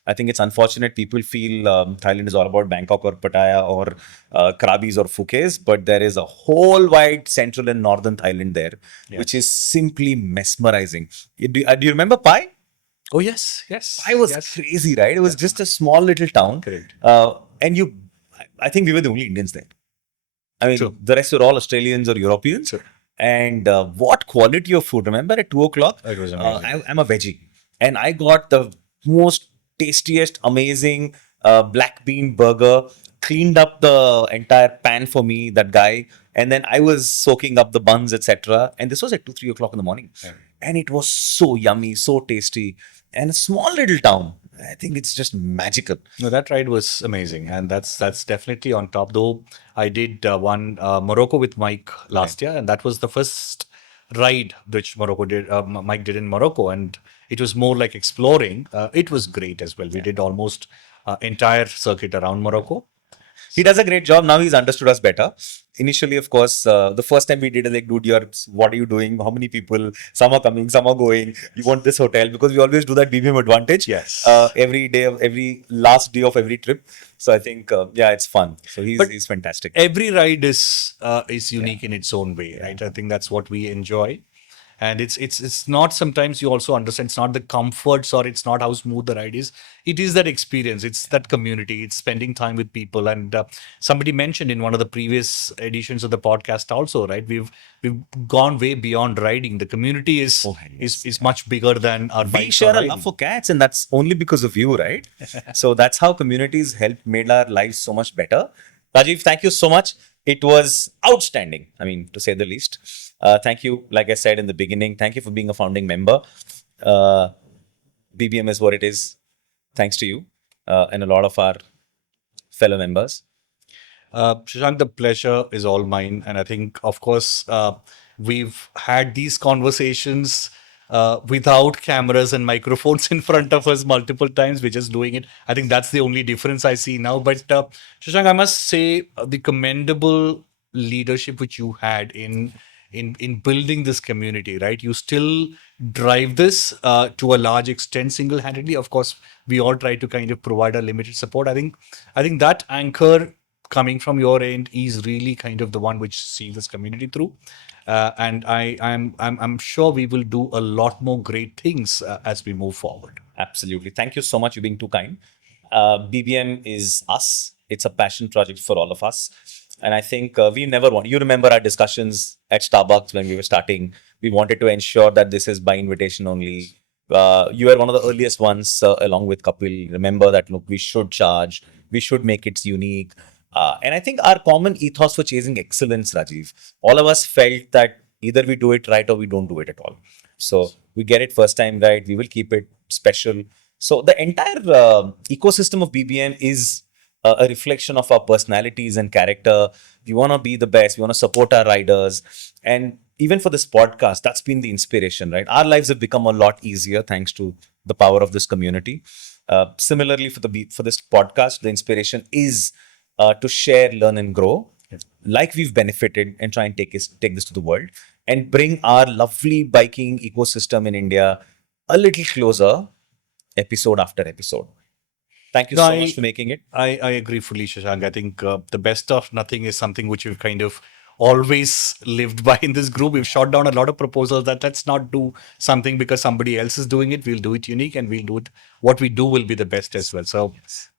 I think it's unfortunate people feel Thailand is all about Bangkok or Pattaya or Krabi's or Phuket's, but there is a whole wide central and northern Thailand there, which is simply mesmerizing. Do you remember Pai? Oh yes, yes. Pai was crazy, right? It was just a small little town. Correct. And I think we were the only Indians there. I mean, True. the rest were all Australians or Europeans. Sure. And what quality of food. Remember at 2 o'clock? It was amazing. I'm a veggie. And I got the most tastiest, amazing black bean burger. Cleaned up the entire pan for me, that guy, and then I was soaking up the buns, etc. And this was at 2, 3 o'clock in the morning, and it was so yummy, so tasty, and a small little town. I think it's just magical. No, that ride was amazing, and that's definitely on top. Though I did one Morocco with Mike last year, and that was the first ride which Mike did in Morocco, and it was more like exploring. It was great as well. We did almost entire circuit around Morocco. He does a great job. Now he's understood us better. Initially, of course, the first time we did it, like, dude, what are you doing? How many people? Some are coming, some are going. You want this hotel? Because we always do that BBM advantage. Yes. Every day of every last day of every trip. So I think, yeah, it's fun. So he's fantastic. Every ride is unique in its own way, right? I think that's what we enjoy. And it's not, sometimes you also understand, it's not the comforts or it's not how smooth the ride is. It is that experience, it's that community, it's spending time with people. And somebody mentioned in one of the previous editions of the podcast also, right? We've gone way beyond riding. The community is much bigger than our We bikes or share a riding. love for cats, and that's only because of you, right? So that's how communities helped made our lives so much better. Rajiv, thank you so much. It was outstanding. I mean, to say the least. Thank you, like I said in the beginning, thank you for being a founding member. BBM is what it is, thanks to you and a lot of our fellow members. Shashank, the pleasure is all mine. And I think, of course, we've had these conversations without cameras and microphones in front of us multiple times. We're just doing it. I think that's the only difference I see now. But Shashank, I must say the commendable leadership which you had in building this community, right? You still drive this to a large extent single-handedly. Of course, we all try to kind of provide a limited support. I think that anchor coming from your end is really kind of the one which sees this community through. And I'm sure we will do a lot more great things as we move forward. Absolutely. Thank you so much for being too kind. BBM is us. It's a passion project for all of us. And I think we never want, you remember our discussions at Starbucks when we were starting. We wanted to ensure that this is by invitation only. You were one of the earliest ones, along with Kapil. Remember that, look, we should charge, we should make it unique. And I think our common ethos for chasing excellence, Rajiv, all of us felt that either we do it right or we don't do it at all. So we get it first time right, we will keep it special. So the entire ecosystem of BBM is a reflection of our personalities and character. We want to be the best. We want to support our riders. And even for this podcast, that's been the inspiration, right? Our lives have become a lot easier thanks to the power of this community. Similarly, for this podcast, the inspiration is to share, learn, and grow, like we've benefited, and try and take this to the world and bring our lovely biking ecosystem in India a little closer, episode after episode. Thank you No, so much for making it. I agree fully, Shashank. I think the best of nothing is something which we've kind of always lived by in this group. We've shot down a lot of proposals that let's not do something because somebody else is doing it. We'll do it unique, and we'll do it. What we do will be the best as well. So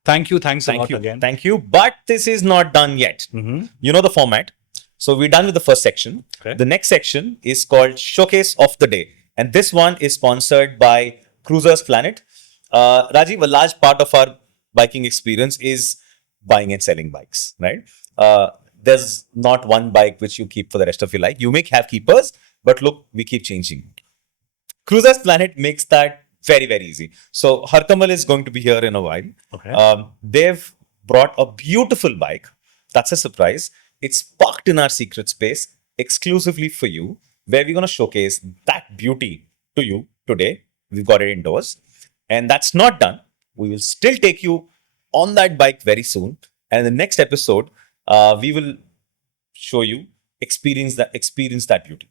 thank you. Thanks a lot again. Thank you. But this is not done yet. You know the format. So we're done with the first section. Okay. The next section is called Showcase of the Day. And this one is sponsored by Cruisers Planet. Rajiv, a large part of our biking experience is buying and selling bikes, right? There's not one bike which you keep for the rest of your life. You may have keepers, but look, we keep changing. Cruisers Planet makes that very, very easy. So Harkamal is going to be here in a while. Okay. They've brought a beautiful bike. That's a surprise. It's parked in our secret space exclusively for you, where we're going to showcase that beauty to you today. We've got it indoors. And that's not done. We will still take you on that bike very soon. And in the next episode, we will show you, experience that beauty.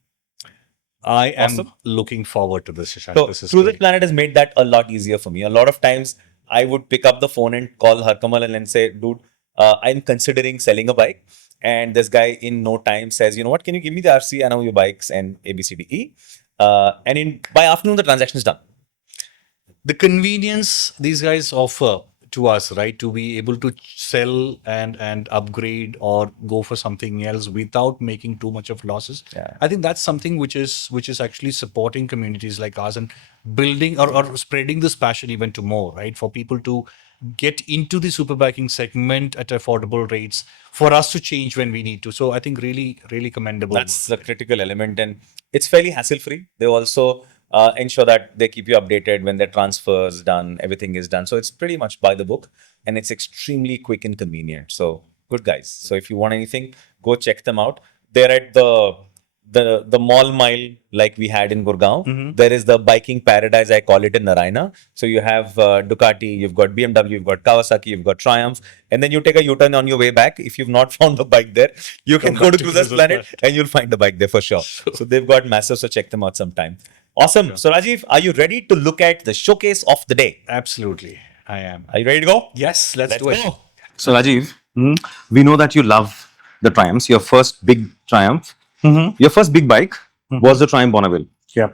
I am Awesome. looking forward to this, Shashank. So This is Cruiser great. Planet has made that a lot easier for me. A lot of times I would pick up the phone and call Harkamal and say, dude, I'm considering selling a bike. And this guy in no time says, you know what, can you give me the RC? I know your bikes and ABCDE. And by afternoon, the transaction is done. The convenience these guys offer to us, right, to be able to sell and upgrade or go for something else without making too much of losses. Yeah. I think that's something which is actually supporting communities like ours and building or spreading this passion even to more, right? For people to get into the superbiking segment at affordable rates, for us to change when we need to. So I think really, really commendable. That's the critical element, and it's fairly hassle free. They also ensure that they keep you updated when their transfers done, everything is done. So it's pretty much by the book, and it's extremely quick and convenient. So good guys. So if you want anything, go check them out. They're at the mall mile like we had in Gurgaon. There is the biking paradise, I call it, in Narayana. So you have Ducati, you've got BMW, you've got Kawasaki, you've got Triumph, and then you take a U-turn on your way back. If you've not found the bike there, you can go to Cruiser's Planet and you'll find the bike there for sure. So they've got massive, so check them out sometime. Awesome. So Rajiv, are you ready to look at the showcase of the day? Absolutely, I am. Are you ready to go? Yes, let's do it. go. So Rajiv, we know that you love the Triumphs. Your first big Triumph, your first big bike was the Triumph Bonneville. Yeah.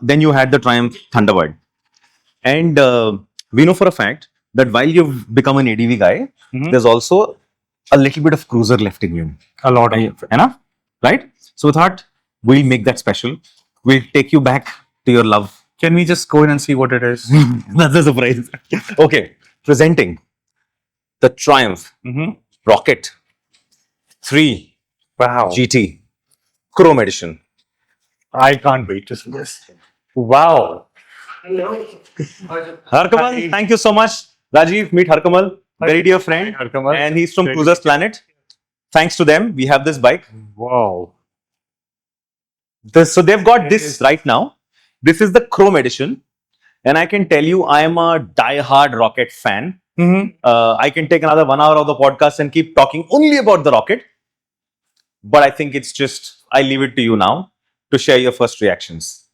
Then you had the Triumph Thunderbird, and we know for a fact that while you've become an ADV guy, there's also a little bit of cruiser left in you. A lot Enough, right? So we thought we'll make that special. We'll take you back to your love. Can we just go in and see what it is? That's a surprise. Okay, presenting the Triumph Rocket 3 Wow. GT Chrome Edition. I can't wait to see this. Wow. Harkamal, thank you so much. Rajiv, meet Harkamal, very dear friend. Harkamal. And he's from Great. Cruiser's Planet. Thanks to them, we have this bike. Wow. So they've got this right now. This is the Chrome Edition. And I can tell you, I am a die-hard Rocket fan. I can take another 1 hour of the podcast and keep talking only about the Rocket. But I think it's just, I leave it to you now to share your first reactions.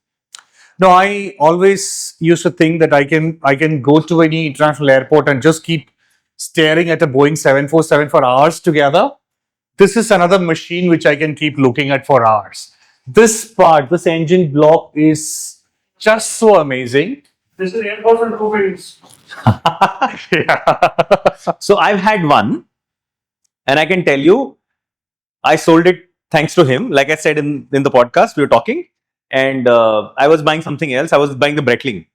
No, I always used to think that I can go to any international airport and just keep staring at a Boeing 747 for hours together. This is another machine which I can keep looking at for hours. This part, this engine block is just so amazing. This is airport and two wheels. So I've had one, and I can tell you, I sold it thanks to him. Like I said in the podcast, we were talking, and I was buying something else. I was buying the Breitling,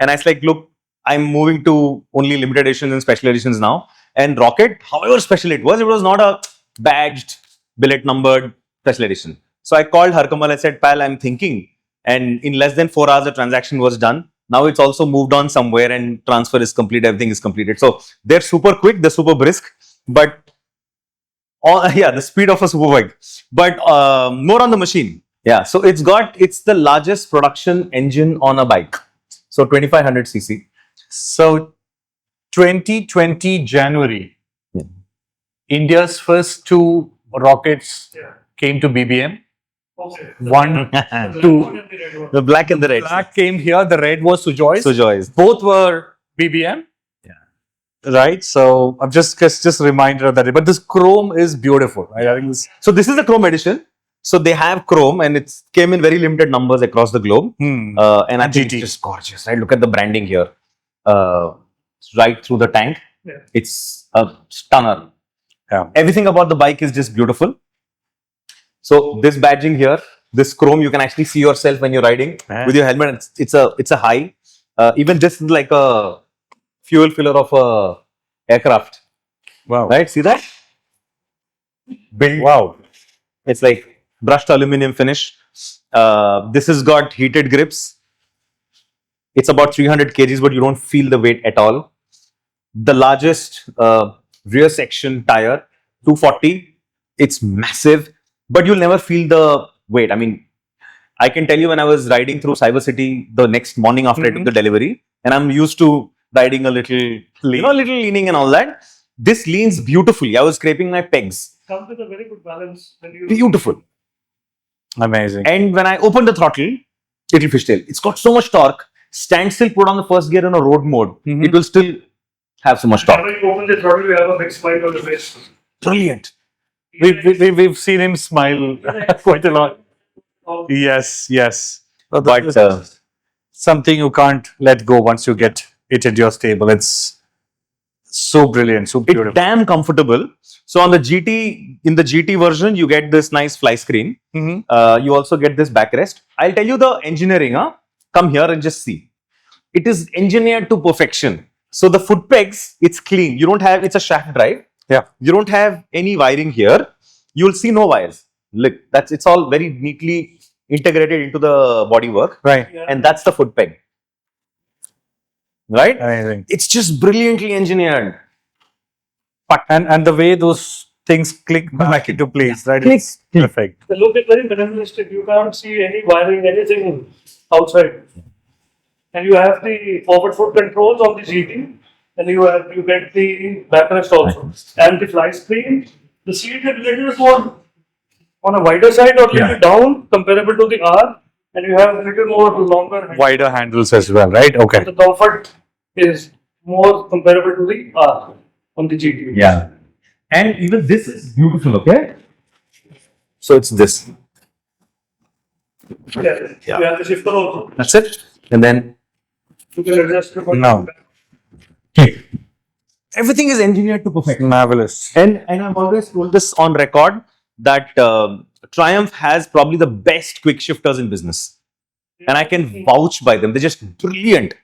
and I was like, look, I'm moving to only limited editions and special editions now. And Rocket, however special it was not a badged, billet numbered special edition. So I called Harkamal. I said, pal, I'm thinking. And in less than 4 hours, the transaction was done. Now it's also moved on somewhere and transfer is complete. Everything is completed. So they're super quick. They're super brisk. But yeah, the speed of a super bike. But more on the machine. Yeah. So it's the largest production engine on a bike. So 2500 cc. So 2020 January, Yeah. India's first two rockets came to BBM. Okay. One, The two. black and the red one. The black and the red. Black came here, the red was Sujoy's. Sujoy's. Both were BBM. Yeah. Right. So I'm just a reminder of that. But this chrome is beautiful. Right? I think this. So this is the Chrome edition. So they have Chrome, and it came in very limited numbers across the globe. And I think GT. it's just gorgeous, right? Look at the branding here. Right through the tank. Yeah. It's a stunner. Yeah. Everything about the bike is just beautiful. So this badging here, this Chrome, you can actually see yourself when you're riding with your helmet. It's a high. Even this is like a fuel filler of a aircraft. Wow. Right? See that? Built. Wow. It's like brushed aluminum finish. This has got heated grips. It's about 300 kgs, but you don't feel the weight at all. The largest rear section tire, 240. It's massive, but you'll never feel the weight. I mean, I can tell you when I was riding through Cyber City the next morning after I took the delivery, and I'm used to riding a little, little leaning and all that. This leans beautifully. I was scraping my pegs. Comes with a very good balance. When you Beautiful. Amazing. And when I open the throttle, it'll fishtail. It's got so much torque. Stand still, put on the first gear in a road mode. It will still have so much torque. when you open the throttle, you have a big smile on the face. Brilliant. We've seen him smile quite a lot. Yes, yes. But something you can't let go once you get it at your stable. It's So brilliant, so It's beautiful. damn comfortable. So on the GT, in the GT version, you get this nice fly screen. You also get this backrest. I'll tell you the engineering. Come here and just see. It is engineered to perfection. So the foot pegs, it's clean. You don't have, it's a shaft drive. Yeah. You don't have any wiring here. You'll see no wires. Look, it's all very neatly integrated into the bodywork. Right. And that's the foot peg. Right? Amazing. It's just brilliantly engineered. And the way those things click back into place, right? Click. It's perfect. The look is very minimalistic. You can't see any wiring, anything outside. And you have the forward foot controls on the GT, and you get the backrest also, and the fly screen. The seat is little more on a wider side or little down comparable to the R, and you have a little more longer. Wider handles as well, right? Okay. The comfort is more comparable to the R on the GT. Yeah. And even this is beautiful, okay? So it's this. Yeah. You have the shifter also. That's it. And then You can adjust the No. everything is engineered to perfection. Marvelous. And I've always told this on record that Triumph has probably the best quick shifters in business. And I can vouch by them. They're just brilliant.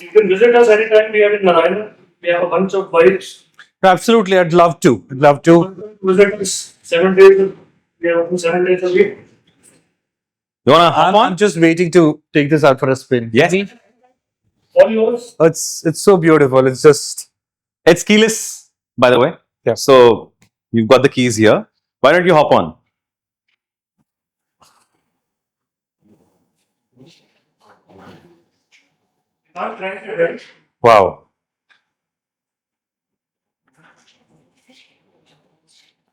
You can visit us anytime. We are in Narayana. We have a bunch of bikes. Absolutely, I'd love to. I'd love to. Visit us 7 days. We are open 7 days a week. You wanna hop I'm on? just waiting to take this out for a spin. Yes. All yours. It's so beautiful. It's just It's keyless, by the way. Yeah. So you've got the keys here. Why don't you hop on? Not trying to rent. wow.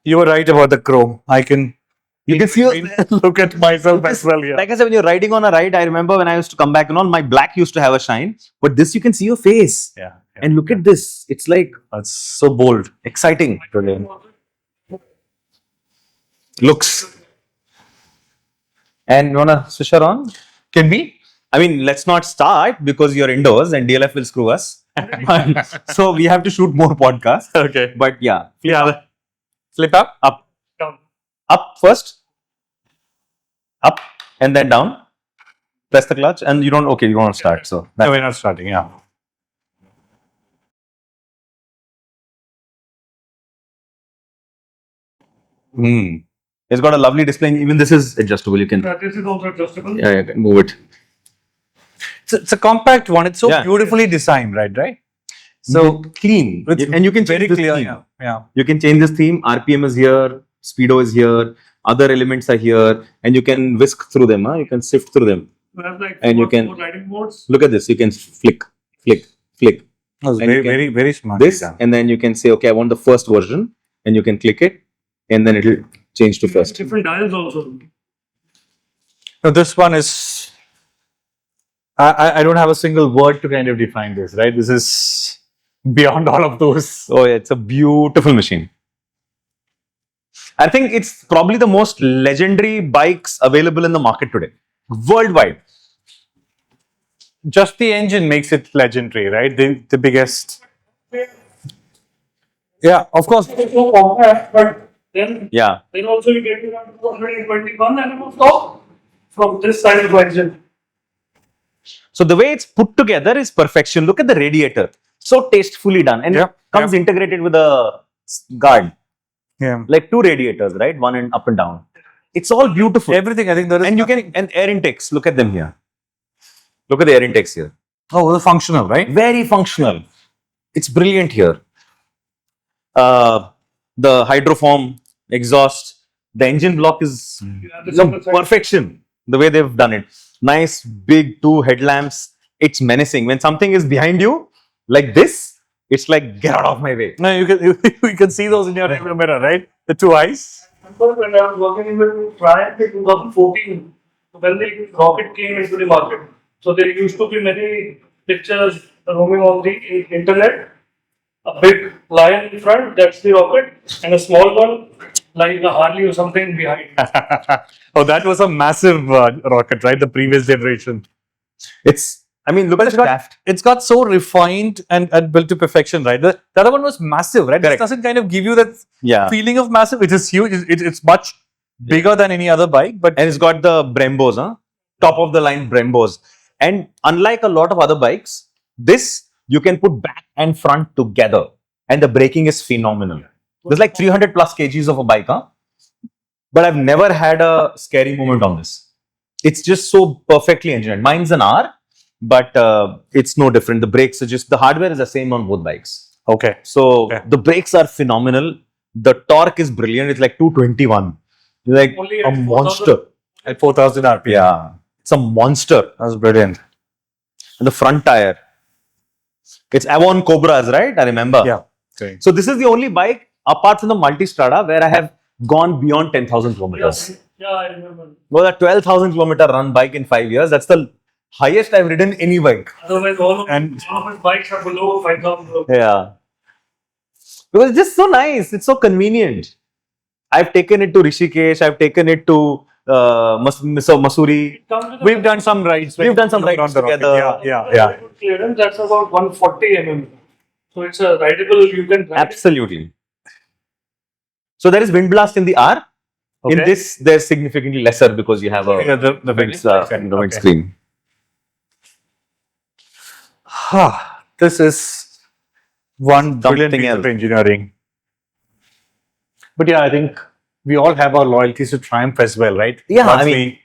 You were right about the chrome. I can You can see look at myself as well here. like I said, when you're riding on a ride, I remember when I used to come back and all, my black used to have a shine. But this, you can see your face. Yeah. And look at this. It's like That's so bold. exciting. Brilliant. Looks. And you wanna switch her on? Can we? I mean, let's not start because you're indoors and DLF will screw us. So we have to shoot more podcasts. Okay. But yeah, Yeah. Flip up. up, Down. up first, up, and then down. Press the clutch, and you don't. Okay, you want to start. So No, we're not starting. Yeah. it's got a lovely display. Even this is adjustable. You can This is also adjustable. you can move it. It's a compact one. It's so Yeah. beautifully designed, right? So clean, It's and you can very change this clear. theme. Yeah. Yeah. You can change this theme. RPM is here, speedo is here, other elements are here, and you can whisk through them. You can sift through them. You have like And you four can- riding modes. Look at this. You can flick, flick, flick. That was And you very, can- very smart. This, and then you can say, okay, I want the first version, and you can click it, and then it'll change to You have first. different dials also. No, this one is. I don't have a single word to kind of define this, right? This is beyond all of those. Oh, yeah, it's a beautiful machine. I think it's probably the most legendary bikes available in the market today, worldwide. Just the engine makes it legendary, right? The biggest. Yeah, of course. It's so compact, but then Yeah, also you get around 221 animal torque from this side of the engine. so the way it's put together is perfection. Look at the radiator, so tastefully done, and Yeah, it comes integrated with a guard, Yeah. like two radiators, right? One and up and down. It's all beautiful, Everything, I think there is. and you can and air intakes. Look at them here. Look at the air intakes here. Oh, the functional, right? Very functional. It's brilliant here. The hydroform exhaust, the engine block is You have the the single side. perfection. The way they've done it, nice big two headlamps. It's menacing. When something is behind you like this, it's like get out of my way. No, you can you can see those in your rear mirror, right? The two eyes. Remember when I was working with Triumph in 2014, when the rocket came into the market. So there used to be many pictures roaming on the internet. A big lion in front, that's the rocket, and a small one like a Harley or something behind. Oh, that was a massive rocket, right? The previous generation. It's I mean, look But at the shaft. it's got so refined and built to perfection, right? The other one was massive, right? Correct. This doesn't kind of give you that Yeah. feeling of massive. It is huge. It's much bigger than any other bike, but And it's got the Brembos, top of the line Brembos. And unlike a lot of other bikes, this you can put back and front together, and the braking is phenomenal. There's like 300 plus kgs of a bike, but I've never had a scary moment on this. It's just so perfectly engineered. Mine's an R, but it's no different. The brakes are just, the hardware is the same on both bikes. okay. So Okay. the brakes are phenomenal. The torque is brilliant. It's like 221. Like Only a at 4,000? monster. At 4,000 RPM. Yeah. It's a monster. That was brilliant. And the front tire. It's Avon Cobras, right? I remember. Yeah. Okay. So this is the only bike apart from the Multistrada where I have gone beyond 10,000 kilometers. Yeah, I remember. Well, a 12,000 kilometer run bike in 5 years. That's the highest I've ridden any bike. Otherwise, all of And- his bikes are below 5,000. Yeah. Because it's just so nice. It's so convenient. I've taken it to Rishikesh. I've taken it to Masuri. It comes with a We've done some rides. We've done some rides on the rocket. together. Yeah. very good clearance. That's about 140 mm. So it's a rideable. You can ride it. Absolutely. So there is wind blast in the R. In Okay. this, there's significantly lesser because you have a Yeah, the windscreen. This is one brilliant Something piece of else. engineering. But yeah, I think we all have our loyalties to Triumph as well, right? Yeah, Once I mean- we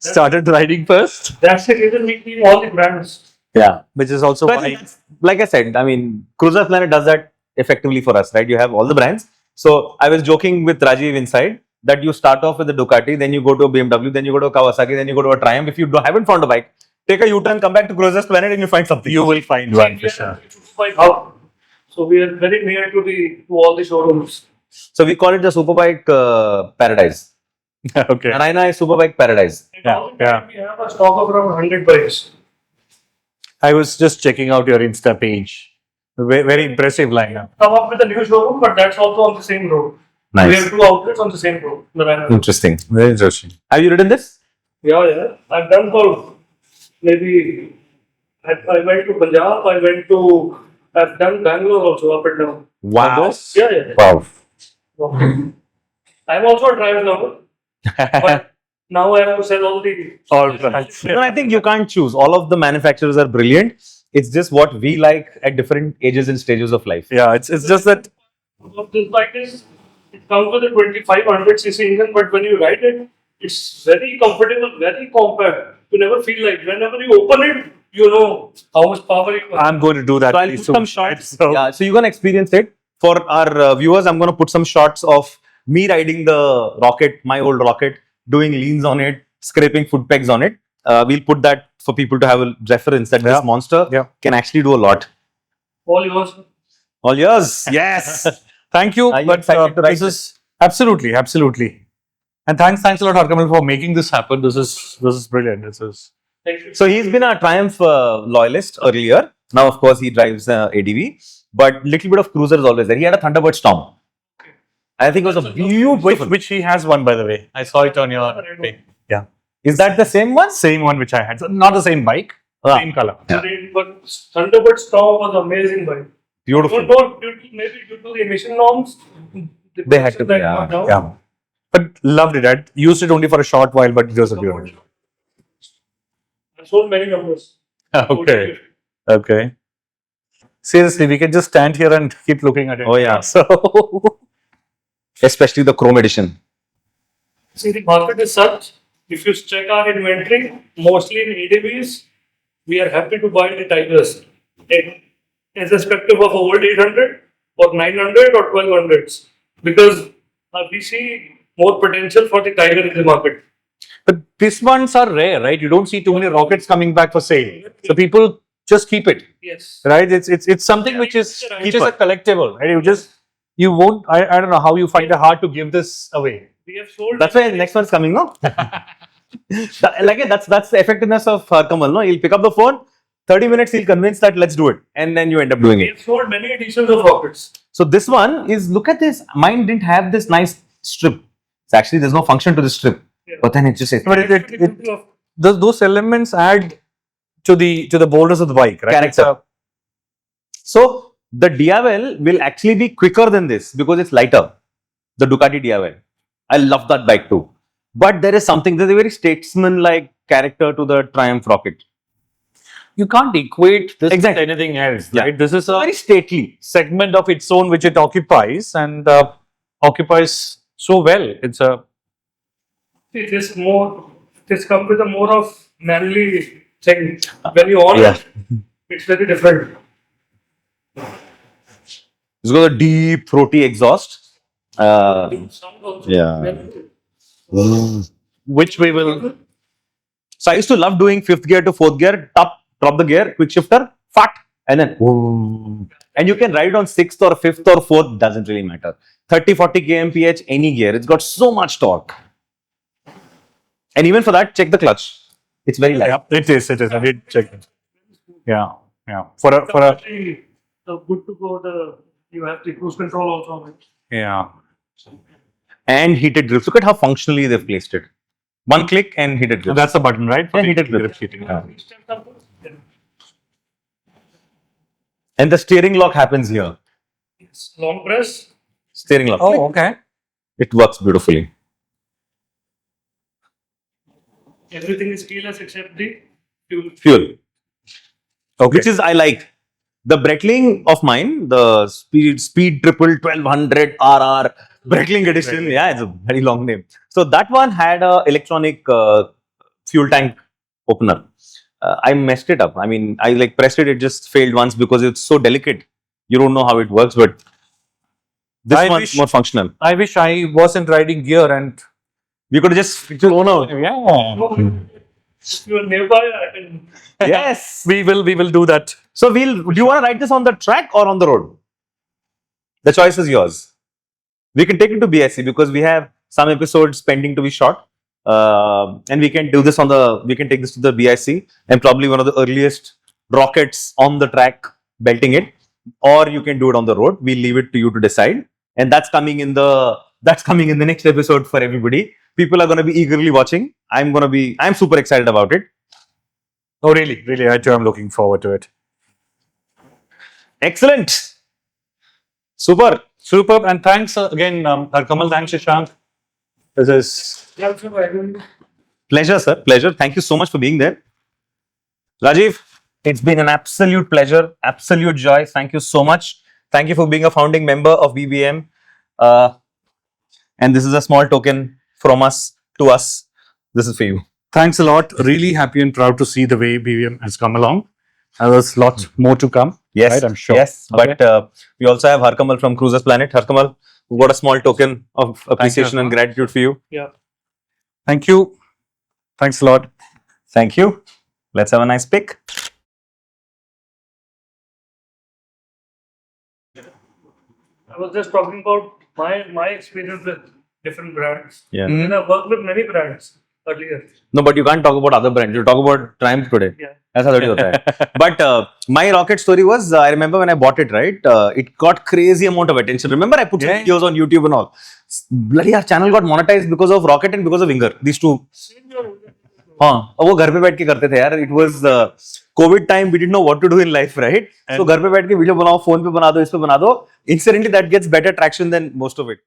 started riding first, That's the reason we keep all the brands. Yeah. which is also So I why think that's, like I said, I mean, Cruiser Planet does that effectively for us, right? You have all the brands. So I was joking with Rajeev inside that you start off with a Ducati, then you go to a BMW, then you go to a Kawasaki, then you go to a Triumph. If you haven't found a bike, take a U-turn, come back to Cruiser Planet, and you find something. you will find one for sure. Superbike hub. So we are very near to all the showrooms. So we call it the Superbike Paradise. Okay. Narayana is Superbike Paradise. And Yeah, all the time we have a stock of around 100 bikes. I was just checking out your Insta page. Very impressive lineup. Come up with a new showroom, but that's also on the same road. We Nice. have 2 outlets on the same road. Narayana. Interesting. Very interesting. Have you ridden this? Yeah. I've done for maybe. I went to Punjab. I've done Bangalore also up and down. Wow. Yeah. Wow. I'm also a driver now, but now I have to sell all the. All right. No, I think you can't choose. All of the manufacturers are brilliant. It's just what we like at different ages and stages of life. Yeah, it's just that This bike it comes with a 2500cc engine, but when you ride it, it's very comfortable, very compact. You never feel like whenever you open it, you know how much power it has. I'm going to do that. So I'll pretty put soon. some shots. So- Yeah, so you're gonna experience it. For our viewers, I'm gonna put some shots of me riding the Rocket, my old Rocket, doing leans on it, scraping foot pegs on it. We'll put that for people to have a reference that Yeah. this monster Yeah. can actually do a lot. All yours. All yours. Yes. Thank you. Are you But excited to ride this is absolutely. And thanks a lot, Harkamal, for making this happen. This is brilliant. This is Thank you. So he's been a Triumph loyalist earlier. Now, of course, he drives ADV, but little bit of cruiser is always there. He had a Thunderbird Storm. I think it was a beautiful. which he has one, by the way. I saw it on your page. Yeah, Is that the same one? same one which I had. So not the same bike, Ah. same color. But Thunderbird Storm was amazing bike. Beautiful. Maybe due to the emission norms, They had to be, that yeah. got down. Yeah, but loved it. I used it only for a short while, but it was a beautiful. I sold many numbers. Okay. Okay. Seriously, we can just stand here and keep looking at it. Oh, yeah. So Especially the Chrome edition. See, the market is such. If you check our inventory, mostly in ADVs, we are happy to buy the Tigers, irrespective of old 800 or 900 or 1200s, because we see more potential for the Tiger in the market. But these ones are rare, right? You don't see too many rockets coming back for sale. So people just keep it, Yes. right? It's something which is a collectible, right? You won't. I don't know how you find it hard to give this away. We have sold. That's why the next one's coming, no? Like that's the effectiveness of Kamal, no? He'll pick up the phone, 30 minutes he'll convince that let's do it, and then you end up doing We it. have sold many editions of rockets. So this one is, look at this. Mine didn't have this nice strip. It's actually, there's no function to the strip, Yeah. but then it just But those elements add to the boulders of the bike, right? It's Character. So the Diavel will actually be quicker than this because it's lighter. The Ducati Diavel. I love that bike too. But there's a very statesman-like character to the Triumph Rocket. you can't equate this Exactly. with anything else, Yeah. right? This is a Very stately. segment of its own which it occupies and occupies so well. It's a See, this comes with a more of manly thing. When you own Yeah. it, it's very different. It's got a deep, throaty exhaust. Sound also Yeah. very- which we will. So I used to love doing fifth gear to fourth gear, drop the gear, quick shifter, fat, and then woo. And you can ride on sixth or fifth or fourth, doesn't really matter. 30, 40 kmph, any gear. It's got so much torque. And even for that, check the clutch. It's very light. Yeah, it is. I did check it. Yeah. For a Actually, good to go. You have the cruise control also on it. yeah. And heated grips. Look at how functionally they've placed it. One click and heated grips. That's the button, right? Yeah, heated grip. Yeah. And the steering lock happens here. It's long press. Steering lock. Oh, okay. It works beautifully. Everything is keyless except the fuel. Fuel. Okay. Which is I like. The Breitling of mine, the Speed Triple 1200 RR Breitling edition. Yeah, it's a very long name. So that one had a electronic fuel tank opener. I messed it up. I mean, I like pressed it. It just failed once because it's so delicate. You don't know how it works, but this I one's wish- more functional. I wish I wasn't riding gear and We could have just flown out. yeah. If you are nearby, I can. Yes. We will do that. So do you want to ride this on the track or on the road? The choice is yours. We can take it to BIC because we have some episodes pending to be shot. And we can take this to the BIC and probably one of the earliest rockets on the track belting it. Or you can do it on the road. We'll leave it to you to decide. And that's coming in the next episode for everybody. People are going to be eagerly watching. I'm super excited about it. Oh, really? Really? I too am looking forward to it. Excellent. Super. Superb. And thanks again, Harkamal. Thanks, Shashank. This is Yeah, so I will. Pleasure, sir. Pleasure. Thank you so much for being there. Rajeev, it's been an absolute pleasure, absolute joy. Thank you so much. Thank you for being a founding member of BBM. And this is a small token from us to us. This is for you. thanks a lot. Really happy and proud to see the way BVM has come along. There's a lot more to come. Yes, Right, I'm sure. Yes, Okay. but we also have Harkamal from Cruisers Planet. Harkamal, we've got a small token of appreciation and gratitude for you. Yeah. Thank you. Thanks a lot. Thank you. Let's have a nice pick. I was just talking about my experience with different brands. Yeah. And I've worked with many brands earlier. No, but you can't talk about other brands. You talk about Triumph today. Yeah. ऐसा थोड़ी होता है. But my rocket story was, I remember when I bought it, right? It got crazy amount of attention. Remember I put some Yeah. videos on YouTube and all. Bloody our channel got monetized because of Rocket and because of Inger. These two. हाँ, और वो घर पे बैठ के करते थे यार. It was COVID time. We didn't know what to do in life, right? So घर पे बैठ के वीडियो बनाओ, फोन पे बना दो, इस पे बना दो. Incidentally, that gets better traction than most of it.